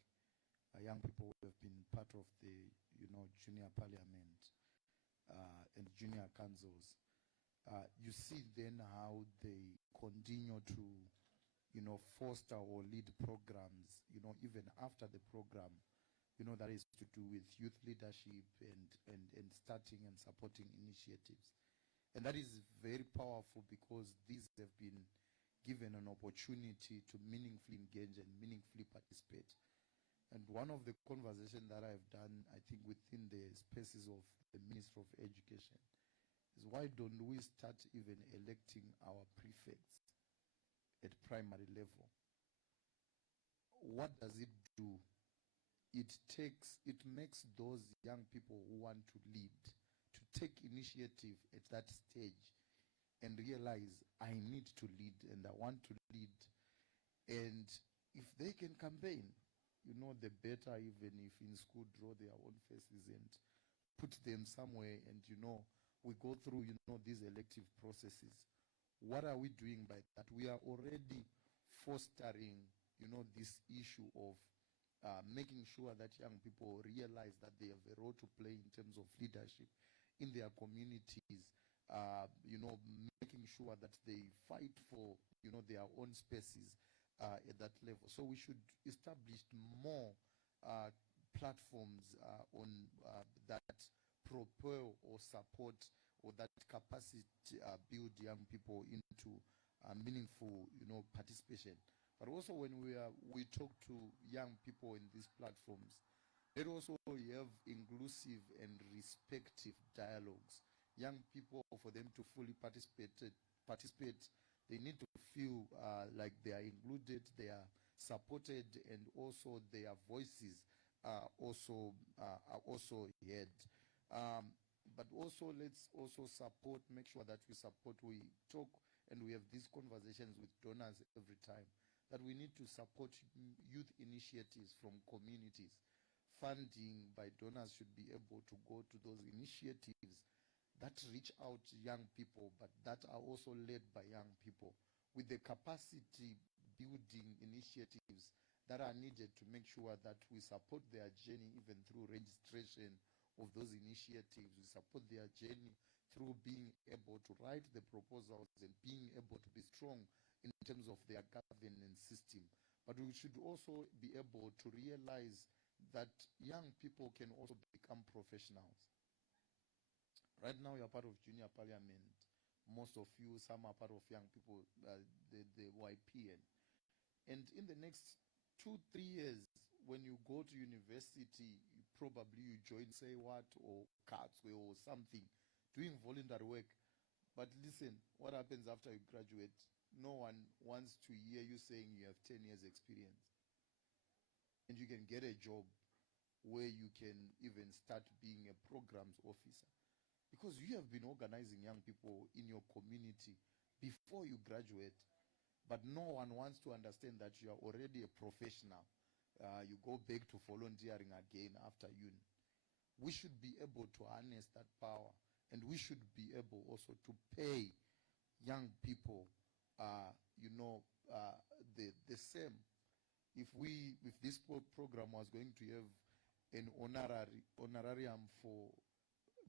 young people who have been part of the, junior parliament and junior councils, you see then how they continue to, foster or lead programs, even after the program, that is to do with youth leadership and starting and supporting initiatives. And that is very powerful because these have been given an opportunity to meaningfully engage and meaningfully participate. And one of the conversations that I've done, I think, within the spaces of the Ministry of Education is why don't we start even electing our prefects at primary level? What does it do? It makes those young people who want to lead to take initiative at that stage and realize I need to lead and I want to lead. And if they can campaign, the better, even if in school draw their own faces and put them somewhere and, we go through, these elective processes. What are we doing by that? We are already fostering, this issue of making sure that young people realize that they have a role to play in terms of leadership in their communities, making sure that they fight for, their own spaces at that level. So we should establish more platforms on that propel or support or that capacity build young people into meaningful, participation. But also when we talk to young people in these platforms, let also have inclusive and respectful dialogues. Young people, for them to fully participate, they need to feel like they are included, they are supported, and also their voices are also heard. But also let's also support, make sure that we support, we talk and we have these conversations with donors every time, that we need to support youth initiatives from communities. Funding by donors should be able to go to those initiatives that reach out to young people, but that are also led by young people, with the capacity building initiatives that are needed to make sure that we support their journey even through registration of those initiatives. We support their journey through being able to write the proposals and being able to be strong in terms of their governance system. But we should also be able to realize that young people can also become professionals. Right now, you are part of junior parliament. Most of you, some are part of young people, the YPN. And in the next 2-3 years, when you go to university, probably you join, say what, or CATS or something, doing voluntary work. But listen, what happens after you graduate? No one wants to hear you saying you have 10 years experience. And you can get a job where you can even start being a programs officer. Because you have been organizing young people in your community before you graduate, but no one wants to understand that you are already a professional. You go back to volunteering again after uni. We should be able to harness that power, and we should be able also to pay young people, the same. If this program was going to have an honorarium for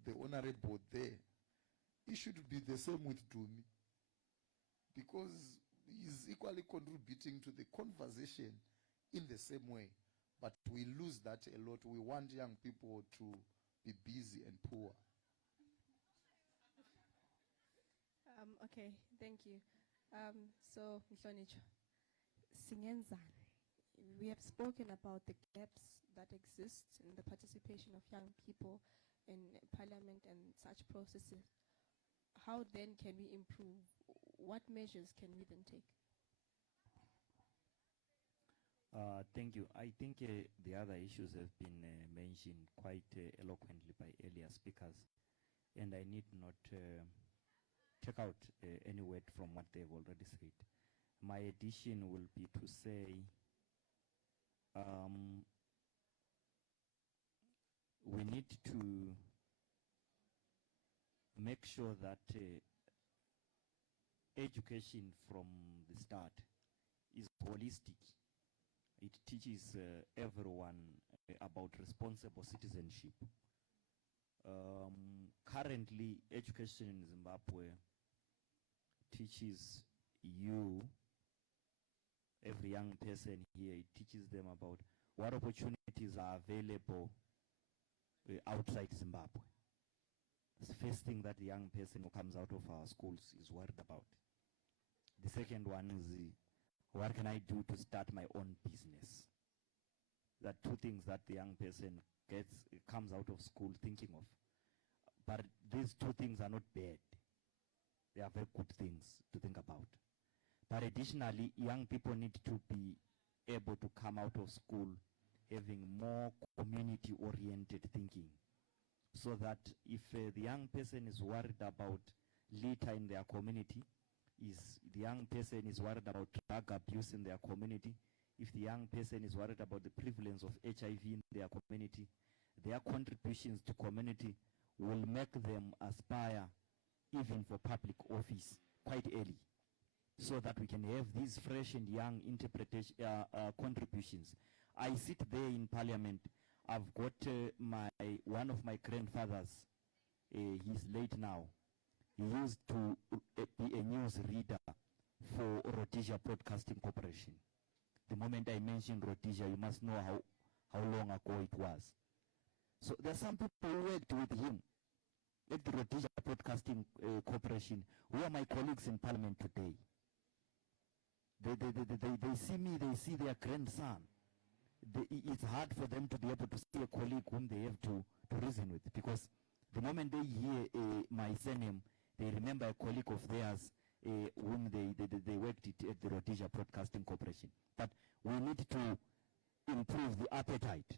the honorable there, it should be the same with Dumi, because he's equally contributing to the conversation in the same way. but we lose that a lot. We want young people to be busy and poor. Okay, thank you. So, Mhlonishwa, singenzani? We have spoken about the gaps that exist in the participation of young people in parliament and such processes. How then can we improve? What measures can we then take? Thank you. I think the other issues have been mentioned quite eloquently by earlier speakers, and I need not take out any word from what they've already said. My addition will be to say we need to make sure that education from the start is holistic. It teaches everyone about responsible citizenship. Currently, education in Zimbabwe teaches you, every young person here, it teaches them about what opportunities are available outside Zimbabwe. That's the first thing that the young person who comes out of our schools is worried about. The second one is what can I do to start my own business? There are two things that the young person comes out of school thinking of. But these two things are not bad. They are very good things to think about. But additionally, young people need to be able to come out of school having more community-oriented thinking. So that if the young person is worried about litter in their community, if the young person is worried about drug abuse in their community, if the young person is worried about the prevalence of HIV in their community, their contributions to community will make them aspire even for public office quite early, so that we can have these fresh and young interpretation contributions. I sit there in parliament. I've got one of my grandfathers, he's late now. He used to be a news reader for Rhodesia Broadcasting Corporation. The moment I mentioned Rhodesia, you must know how long ago it was. So there are some people who worked with him at the Rhodesia Broadcasting Corporation who are my colleagues in parliament today. They see me, they see their grandson. It's hard for them to be able to see a colleague whom they have to reason with, because the moment they hear my surname, they remember a colleague of theirs whom they worked at the Rhodesia Broadcasting Corporation. But we need to improve the appetite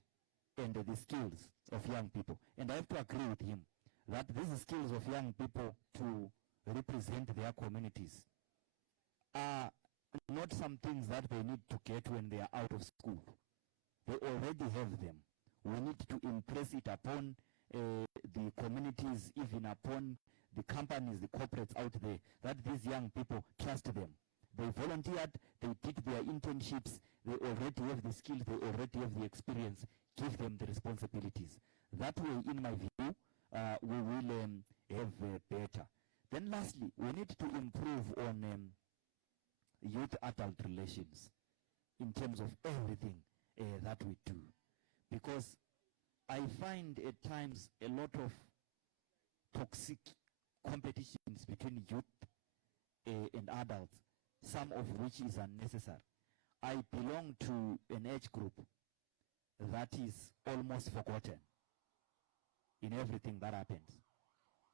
and the skills of young people. And I have to agree with him that these skills of young people to represent their communities are not some things that they need to get when they are out of school. They already have them. We need to impress it upon the communities, even upon the companies, the corporates out there, that these young people trust them. They volunteered, they did their internships, they already have the skills, they already have the experience. Give them the responsibilities. That way, in my view, we will have better. Then lastly, we need to improve on youth-adult relations in terms of everything that we do. Because I find at times a lot of toxic competitions between youth and adults, some of which is unnecessary. I belong to an age group that is almost forgotten in everything that happens,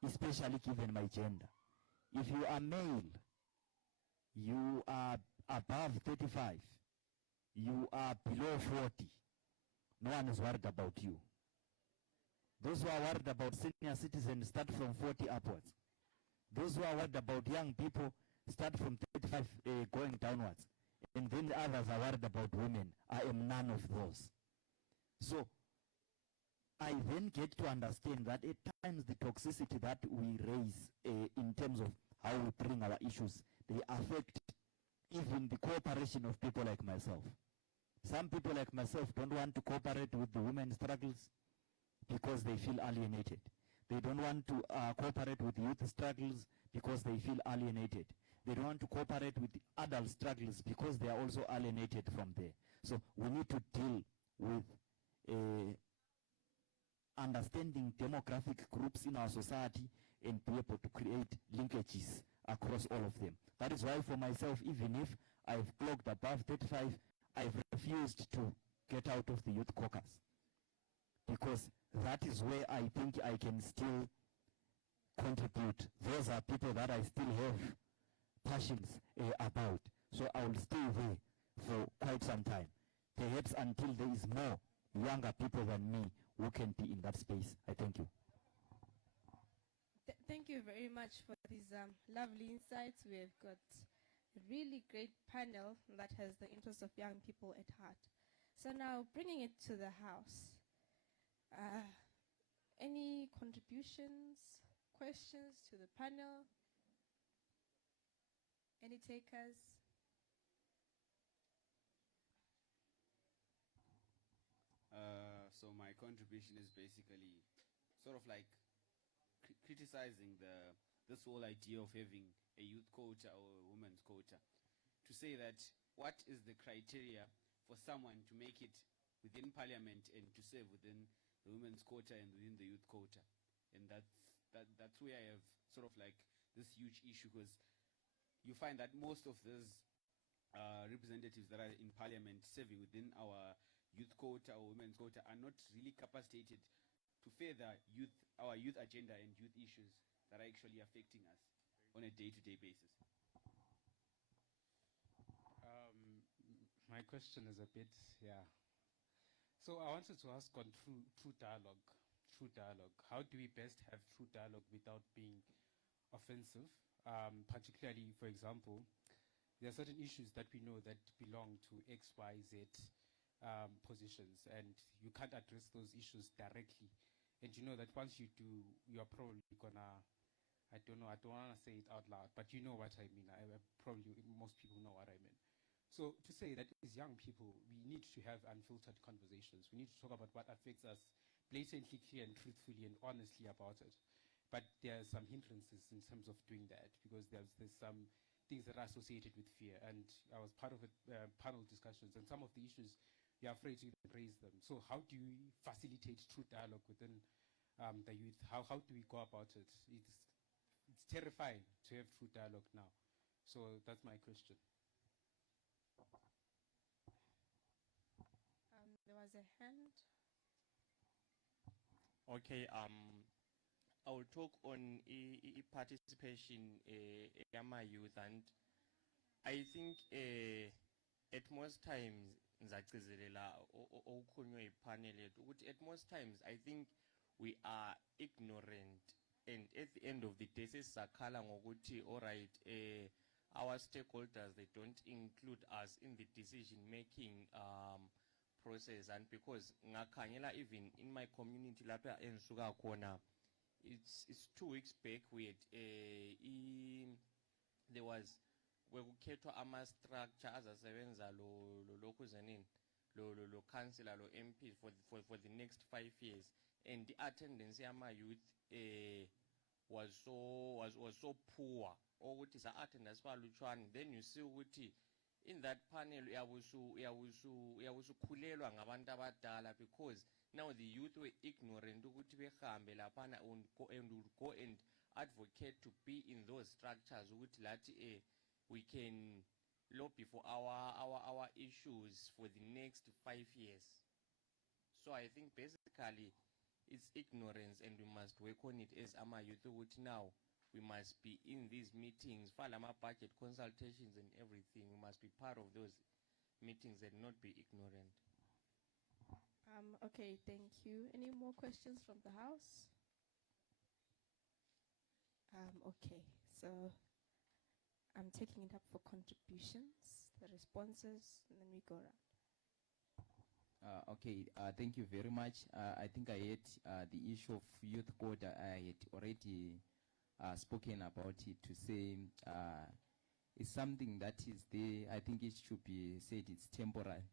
especially given my gender. If you are male, you are above 35, you are below 40, no one is worried about you. Those who are worried about senior citizens start from 40 upwards. Those who are worried about young people start from 35 going downwards. And then the others are worried about women. I am none of those. So I then get to understand that at times the toxicity that we raise in terms of how we bring our issues, they affect even the cooperation of people like myself. Some people like myself don't want to cooperate with the women's struggles because they feel alienated. They don't want to cooperate with youth struggles because they feel alienated. They don't want to cooperate with adult struggles because they are also alienated from there. So we need to deal with understanding demographic groups in our society and be able to create linkages across all of them. That is why for myself, even if I've clocked above 35, I've refused to get out of the youth caucus, because that is where I think I can still contribute. Those are people that I still have passions about. So I will stay there for quite some time, perhaps until there is more younger people than me who can be in that space. I thank you. Thank you very much for these lovely insights. We've got a really great panel that has the interests of young people at heart. So now, bringing it to the House, any contributions, questions to the panel? Any takers? So my contribution is basically sort of like criticizing this whole idea of having a youth quota or a women's quota, to say that what is the criteria for someone to make it within parliament and to serve within the women's quota and within the youth quota. And that's where I have sort of like this huge issue, because you find that most of those representatives that are in parliament serving within our youth quota or women's quota are not really capacitated to further our youth agenda and youth issues that are actually affecting us on a day-to-day basis. My question is a bit, So I wanted to ask on true dialogue. How do we best have true dialogue without being offensive? Particularly, for example, there are certain issues that we know that belong to X, Y, Z positions, and you can't address those issues directly. And you know that once you do, you're probably gonna, I don't want to say it out loud, but you know what I mean. Probably most people know what I mean. So to say that as young people, we need to have unfiltered conversations. We need to talk about what affects us blatantly, clear and truthfully and honestly about it. But there are some hindrances in terms of doing that, because there's some things that are associated with fear. And I was part of panel discussions, and some of the issues, you're afraid to even raise them. So how do we facilitate true dialogue within the youth? How do we go about it? It's terrifying to have true dialogue now. So that's my question. There was a hand. Okay, I will talk on participation my youth, and I think at most times at most times I think we are ignorant, and at the end of the day all right, our stakeholders, they don't include us in the decision making process. And because even in my community it's 2 weeks back there was kwekukhethwa ama-structure azasebenza lo councillor lo MP for the next 5 years, and the attendance yama-youth was so poor, ukuthi sa-attendance balutshwane. Then you see ukuthi in that panel uyabusukhulelwa ngabantu abadala, because now the youth were ignorant ukuthi behambe laphana and would go and advocate to be in those structures, ukuthi lathi we can lobby for our issues for the next 5 years. So I think basically it's ignorance, and we must work on it as ama youth, ukuthi now we must be in these meetings, file our budget consultations and everything. We must be part of those meetings and not be ignorant. Okay, thank you. Any more questions from the House? Okay, so I'm taking it up for contributions, the responses, and then we go around. Okay, thank you very much. I think I had the issue of youth quota. I had already spoken about it, to say it's something that is there. I think it should be said it's temporary.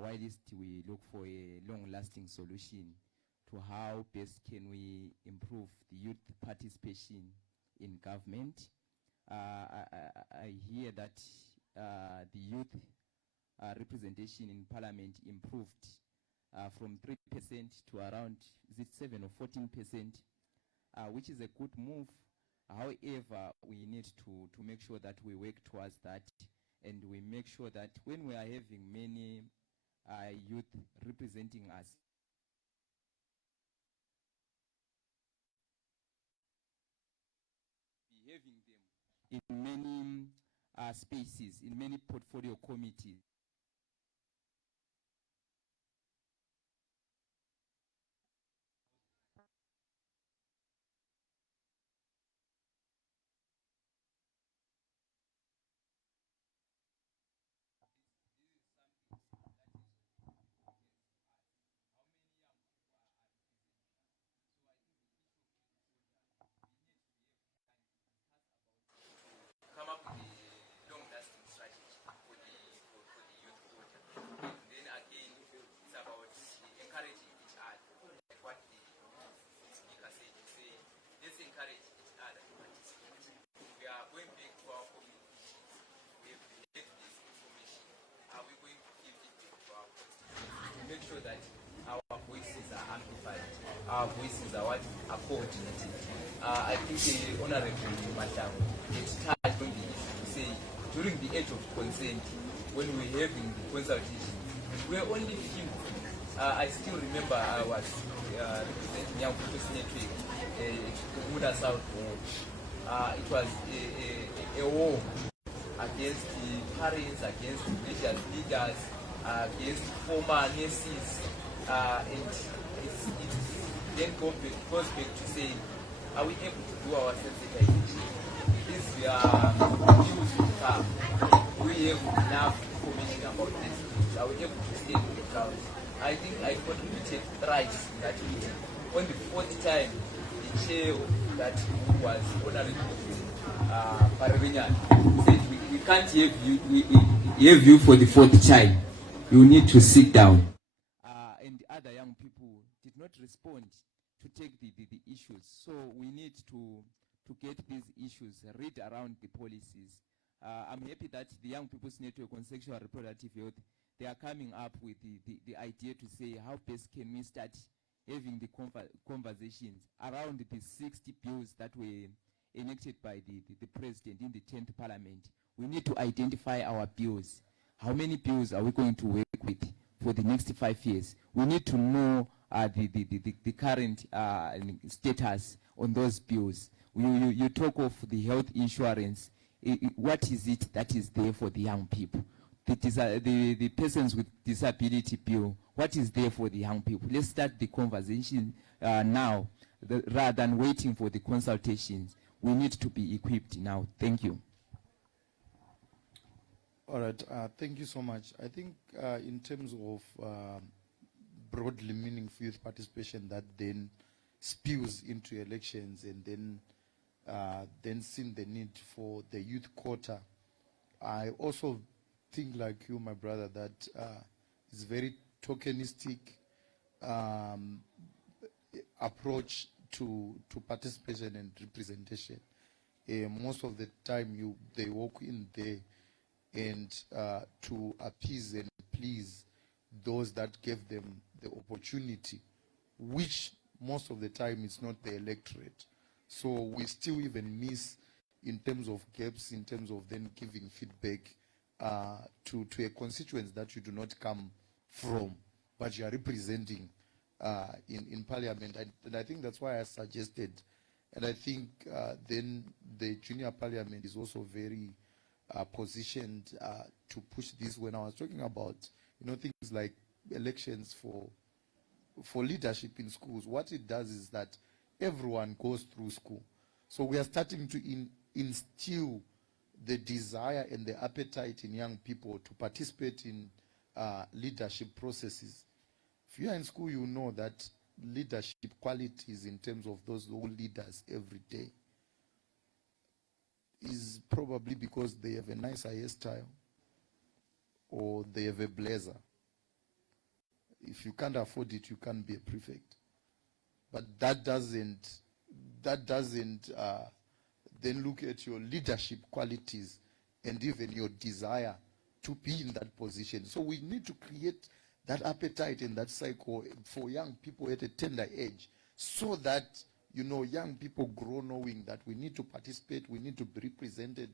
Whilst we look for a long-lasting solution to how best can we improve the youth participation in government. I hear that the youth representation in parliament improved from 3% to around, is it 7 or 14%, which is a good move. However, we need to make sure that we work towards that, and we make sure that when we are having many youth representing us, having them in many spaces, in many portfolio committees. Come up with a long-lasting strategy for the youth quota. And then again, it's about encouraging each other. Like what the speaker said, to say, let's encourage each other to participate. We are going back to our community. We have had this information. Are we going to give it back to our constituents to make sure that our voices are amplified, our voices are what are coordinated? I think the Honorable Madam touched on the issue to say during the age of consent, when we were having the consultation, we were only few. I still remember I was representing Young People's Network, Muda South War. It was a war against the parents, against religious leaders, against former nurses, and it then goes back to say, are we able to do our sensitization? These views will come. We have enough information about this. Are we able to stay with the ground? I think I contributed thrice in that meeting. On the fourth time, the chair of that group was Honorable Paravinyan, said we can't have you for the fourth time. You need to sit down. And other young people did not respond to take the issues. So we need to get these issues, read around the policies. I'm happy that the Young People's Network on Sexual and Reproductive Health, they are coming up with the idea to say how best can we start having the conversations around the 60 bills that were enacted by the President in the 10th Parliament. We need to identify our bills. How many bills are we going to work with for the next 5 years? We need to know the current status on those bills. You talk of the health insurance. What is it that is there for the young people? The persons with disability bill, what is there for the young people? Let's start the conversation now, rather than waiting for the consultations. We need to be equipped now. Thank you. All right, thank you so much. I think in terms of broadly meaningful youth participation that then spews into elections and then seen the need for the youth quota, I also think like you, my brother, that it's very tokenistic approach to participation and representation. Most of the time they walk in there and to appease and please those that gave them the opportunity, which most of the time is not the electorate. So we still even miss in terms of gaps, in terms of then giving feedback to a constituency that you do not come from, but you are representing in Parliament. And I think that's why I suggested, and I think then the junior Parliament is also very positioned to push this. When I was talking about, things like elections for leadership in schools, what it does is that everyone goes through school. So we are starting to instill the desire and the appetite in young people to participate in leadership processes. If you are in school, you know that leadership qualities in terms of those who lead us every day is probably because they have a nice hairstyle or they have a blazer. If you can't afford it, you can't be a prefect. But that doesn't then look at your leadership qualities and even your desire to be in that position. So we need to create that appetite and that cycle for young people at a tender age, so that, you know, young people grow knowing that we need to participate, we need to be represented,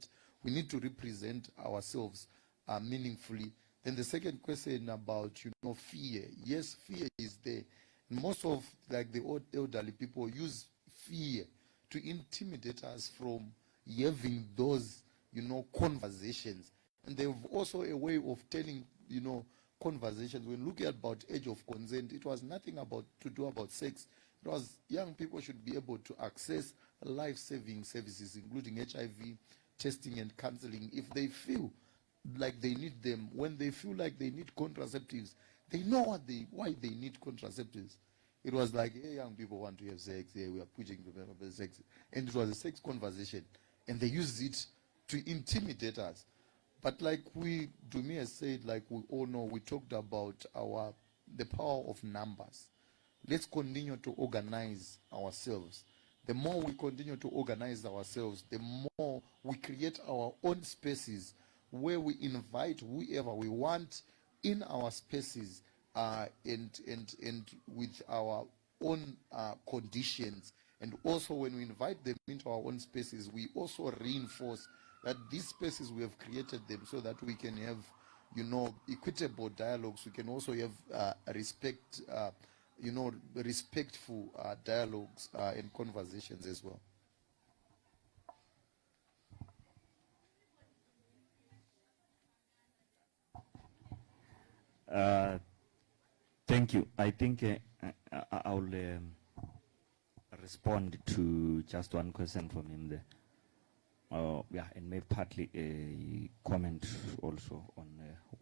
we need to represent ourselves meaningfully. Then the second question about, you know, fear. Yes, fear is there. Most of, like, the elderly people use fear to intimidate us from having those, you know, conversations. And they have also a way of telling, you know, conversations. When looking about age of consent, it was nothing about to do about sex. It was young people should be able to access life-saving services, including HIV testing and counseling, if they feel like they need them. When they feel like they need contraceptives, they know why they need contraceptives. It was like, hey, young people want to have sex, hey, we are pushing to have sex. And it was a sex conversation. And they used it to intimidate us. But like Dumi has said, like we all know, we talked about the power of numbers. Let's continue to organize ourselves. The more we continue to organize ourselves, the more we create our own spaces where we invite whoever we want in our spaces, and with our own conditions. And also when we invite them into our own spaces, we also reinforce that these spaces, we have created them so that we can have, you know, equitable dialogues. We can also have respectful dialogues and conversations as well. Thank you. I think I'll respond to just one question from him there. Yeah, and maybe partly a comment also on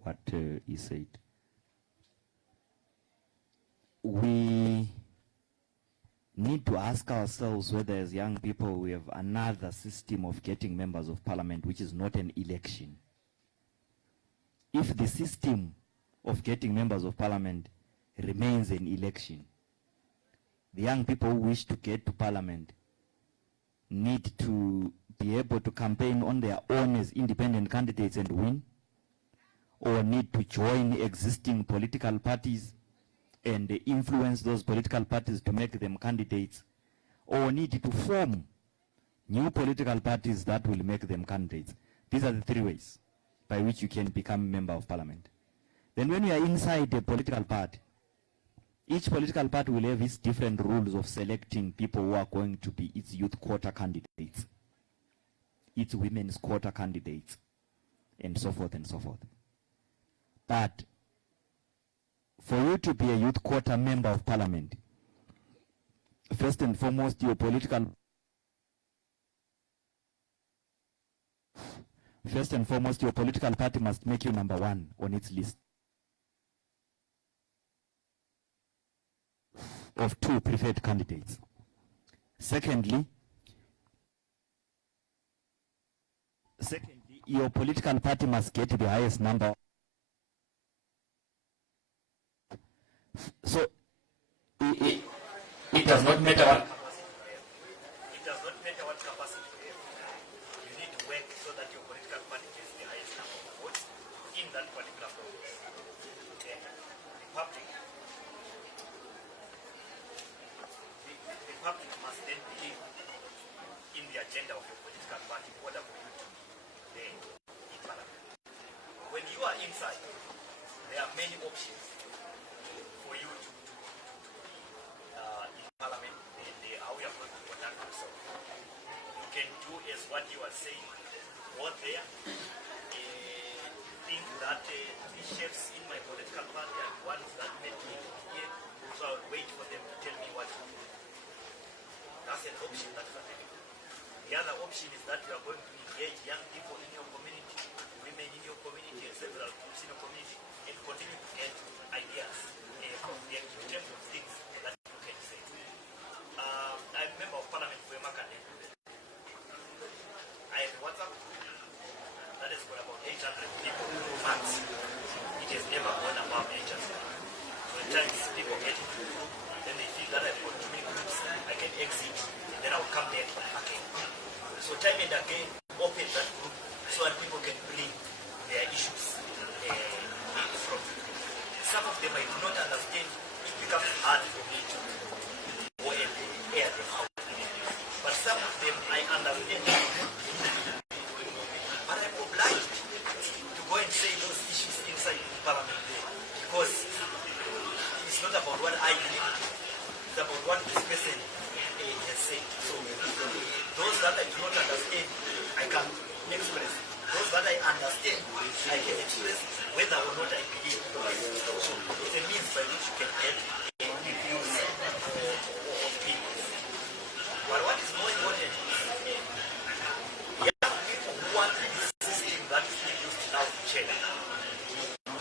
what he said. We need to ask ourselves whether as young people we have another system of getting members of parliament which is not an election. If the system of getting members of parliament remains an election, the young people who wish to get to parliament need to be able to campaign on their own as independent candidates and win, or need to join existing political parties and influence those political parties to make them candidates, or need to form new political parties that will make them candidates. These are the three ways by which you can become a member of parliament. Then when you are inside a political party, each political party will have its different rules of selecting people who are going to be its youth quota candidates, its women's quota candidates, and so forth and so forth. But for you to be a youth quota member of parliament, first and foremost, your political party must make you number one on its list of 2 preferred candidates. Secondly, your political party must get the highest number. So it does not matter what capacity you have. You need to work so that your political party gets the highest number of votes in that particular province. The public must then believe in the agenda of your political party in order for you to be there in parliament. When you are inside, there are many options for you to be in parliament, and how you are going to conduct yourself. You can do as what you are saying, go there, think that the chefs in my political party are the ones that made me here, so I will wait for them to tell me what to do. That's an option that is available. The other option is that you are going to engage young people in your community, women in your community, and several groups in your community, and continue to get ideas from them in terms of things that you can say. I'm a member of parliament for Makane. I have a WhatsApp group that has got about 800 people max. It has never gone above 800. So at times people get into the group, then they feel that I've got too many groups, I can exit, and then I'll come back again. So time and again, open that group so that people can bring their issues from the group. Some of them I do not understand, it becomes hard for me to go and air them out. But some of them I understand. But I'm obliged to go and say those issues inside the parliament there, because it's not about what I believe, it's about what this person has said. So those that I do not understand, I can express. Those that I understand, I can express whether or not I believe. So it's a means by which you can get views of people. But what is more important is young people who want this system that is being used now to change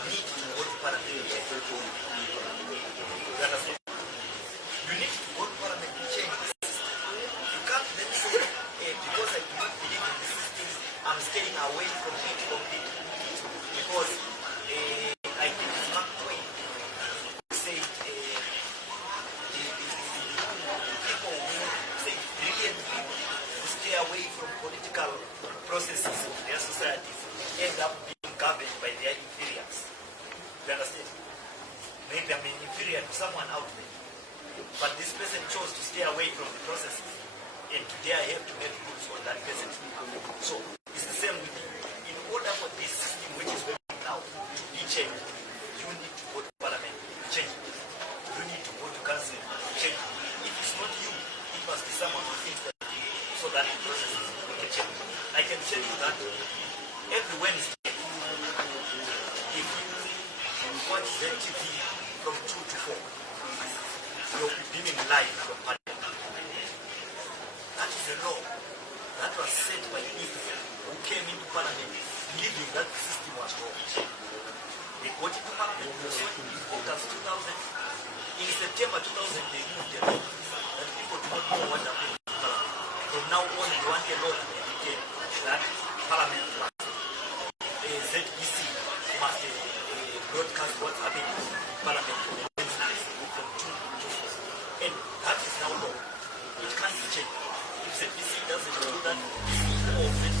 need to go to parliament to change. You understand? You need to go to parliament to change the system. You can't then say, because I do not believe in the system, I'm staying away from it completely. Because I think it's not the way to say people who say brilliant people who stay away from political processes of their societies end up being governed by their inferiors. You understand? Maybe I'm inferior to someone out there, but this person chose to stay away from the processes, and today I have to make rules on that person. So it's the same with you. In order for this system which is working now to be changed, you need to go to parliament to change it. You need to go to council to change it. If it's not you, it must be someone who thinks that so that the processes can change. I can tell you that every Wednesday, if you watch ZTV from 2 to 4, you'll be beaming live from parliament. That is a law that was set by people who came into parliament believing that the system was wrong. They got into parliament in August 2000. In September 2000, they moved a law that people do not know what happened in parliament. From now on, they want a law to be written that parliament must, ZBC must broadcast what's happening in parliament from 2 to 4. And that is now law. It can't be changed. If ZBC doesn't do that, it's all of it.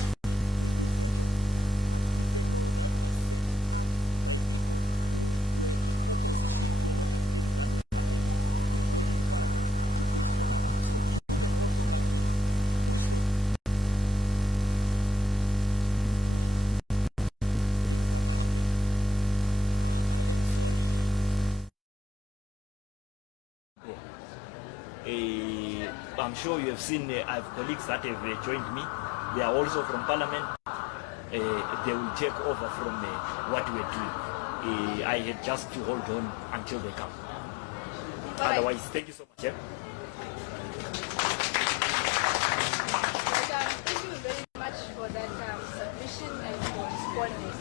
I'm sure you have seen, I have colleagues that have joined me. They are also from Parliament. They will take over from what we're doing. I had just to hold on until they come. Otherwise, thank you so much. Thank you very much for that submission and for responding.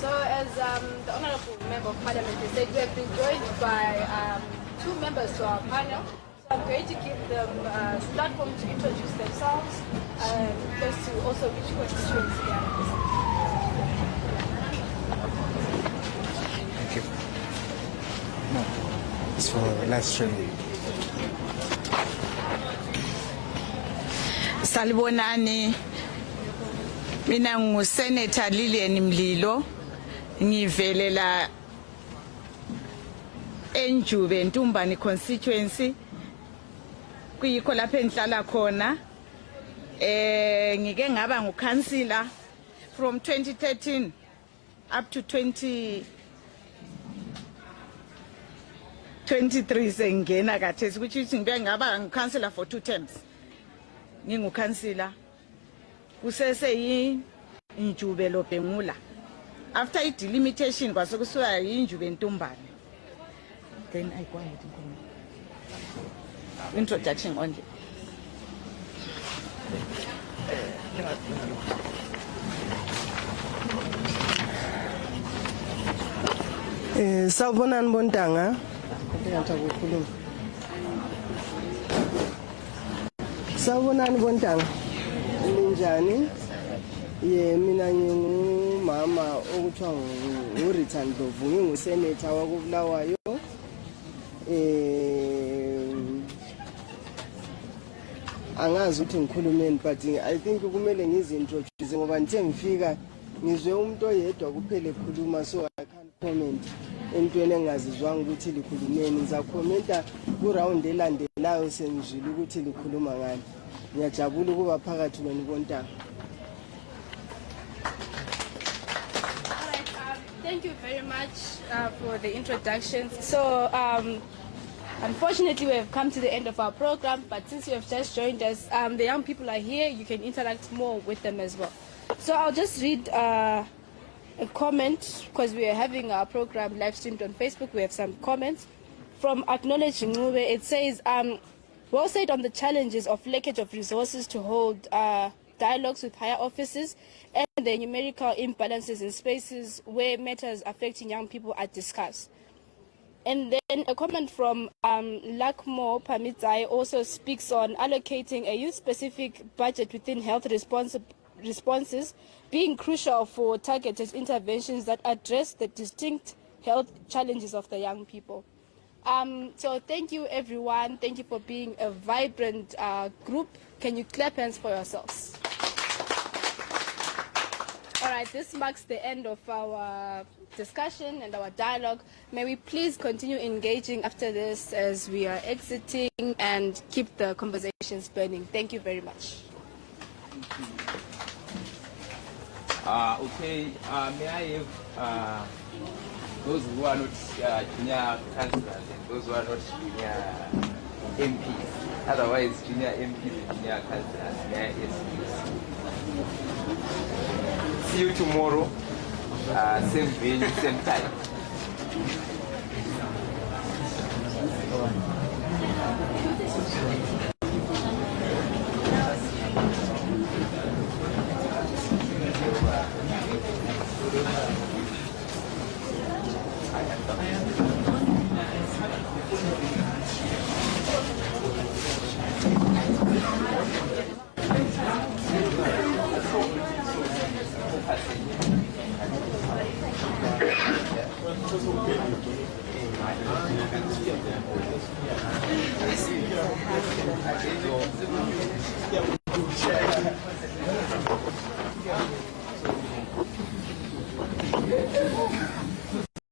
So as the Honourable Member of Parliament has said, we have been joined by 2 members to our panel. So I'm going to give them a platform to introduce themselves and as to also which constituency they are representing. Thank you. No, it's for live streaming. Salibonani, mina nguSenator Lilian Mlilo, ngivelela eNjube Ntumbani constituency. Kuyikho lapha enhlala khona ngike ngaba ngukansila from 2013 up to 2023 sengena kathesi which is ngibe ngaba ngukansila for 2 terms ngingukansila kusese yiNjube loBhengula after I delimitation kwasekusuka yiNjube Ntumbane then I go ahead introduction only. Sawubonani Bontanga. Sawubonani Bontanga. Ninjani? Ye mina ngingumama okuthiwa nguRita Ndlovu, ngingusenator wakubulawayo. Angazi ukuthi ngikhulumeni but I think kumele ngizintroduce ngoba ngithe ngifika ngizwe umuntu oyedwa kuphela ekhuluma so I can't comment entweni engazizwanga ukuthi likhulumeni. Ngizakhomenta kurawundi elandelayo sengizwile ukuthi likhuluma ngani. Ngiyajabula ukuba phakathi kwenu bontanga. Thank you very much for the introductions. So, unfortunately, we have come to the end of our program, but since you have just joined us, the young people are here. You can interact more with them as well. So I'll just read a comment, because we are having our program live streamed on Facebook. We have some comments from Acknowledging Ngube. It says, well said on the challenges of leakage of resources to hold dialogues with higher officers and the numerical imbalances in spaces where matters affecting young people are discussed. And then a comment from Lakmo Pamitai also speaks on allocating a youth-specific budget within health responses being crucial for targeted interventions that address the distinct health challenges of the young people. So thank you, everyone. Thank you for being a vibrant group. Can you clap hands for yourselves? All right, this marks the end of our discussion and our dialogue. May we please continue engaging after this as we are exiting and keep the conversations burning. Thank you very much. Okay, may I have those who are not junior councillors and those who are not junior MPs, otherwise junior MPs and junior councillors, may I ask this? See you tomorrow, same venue, same time. Yeah.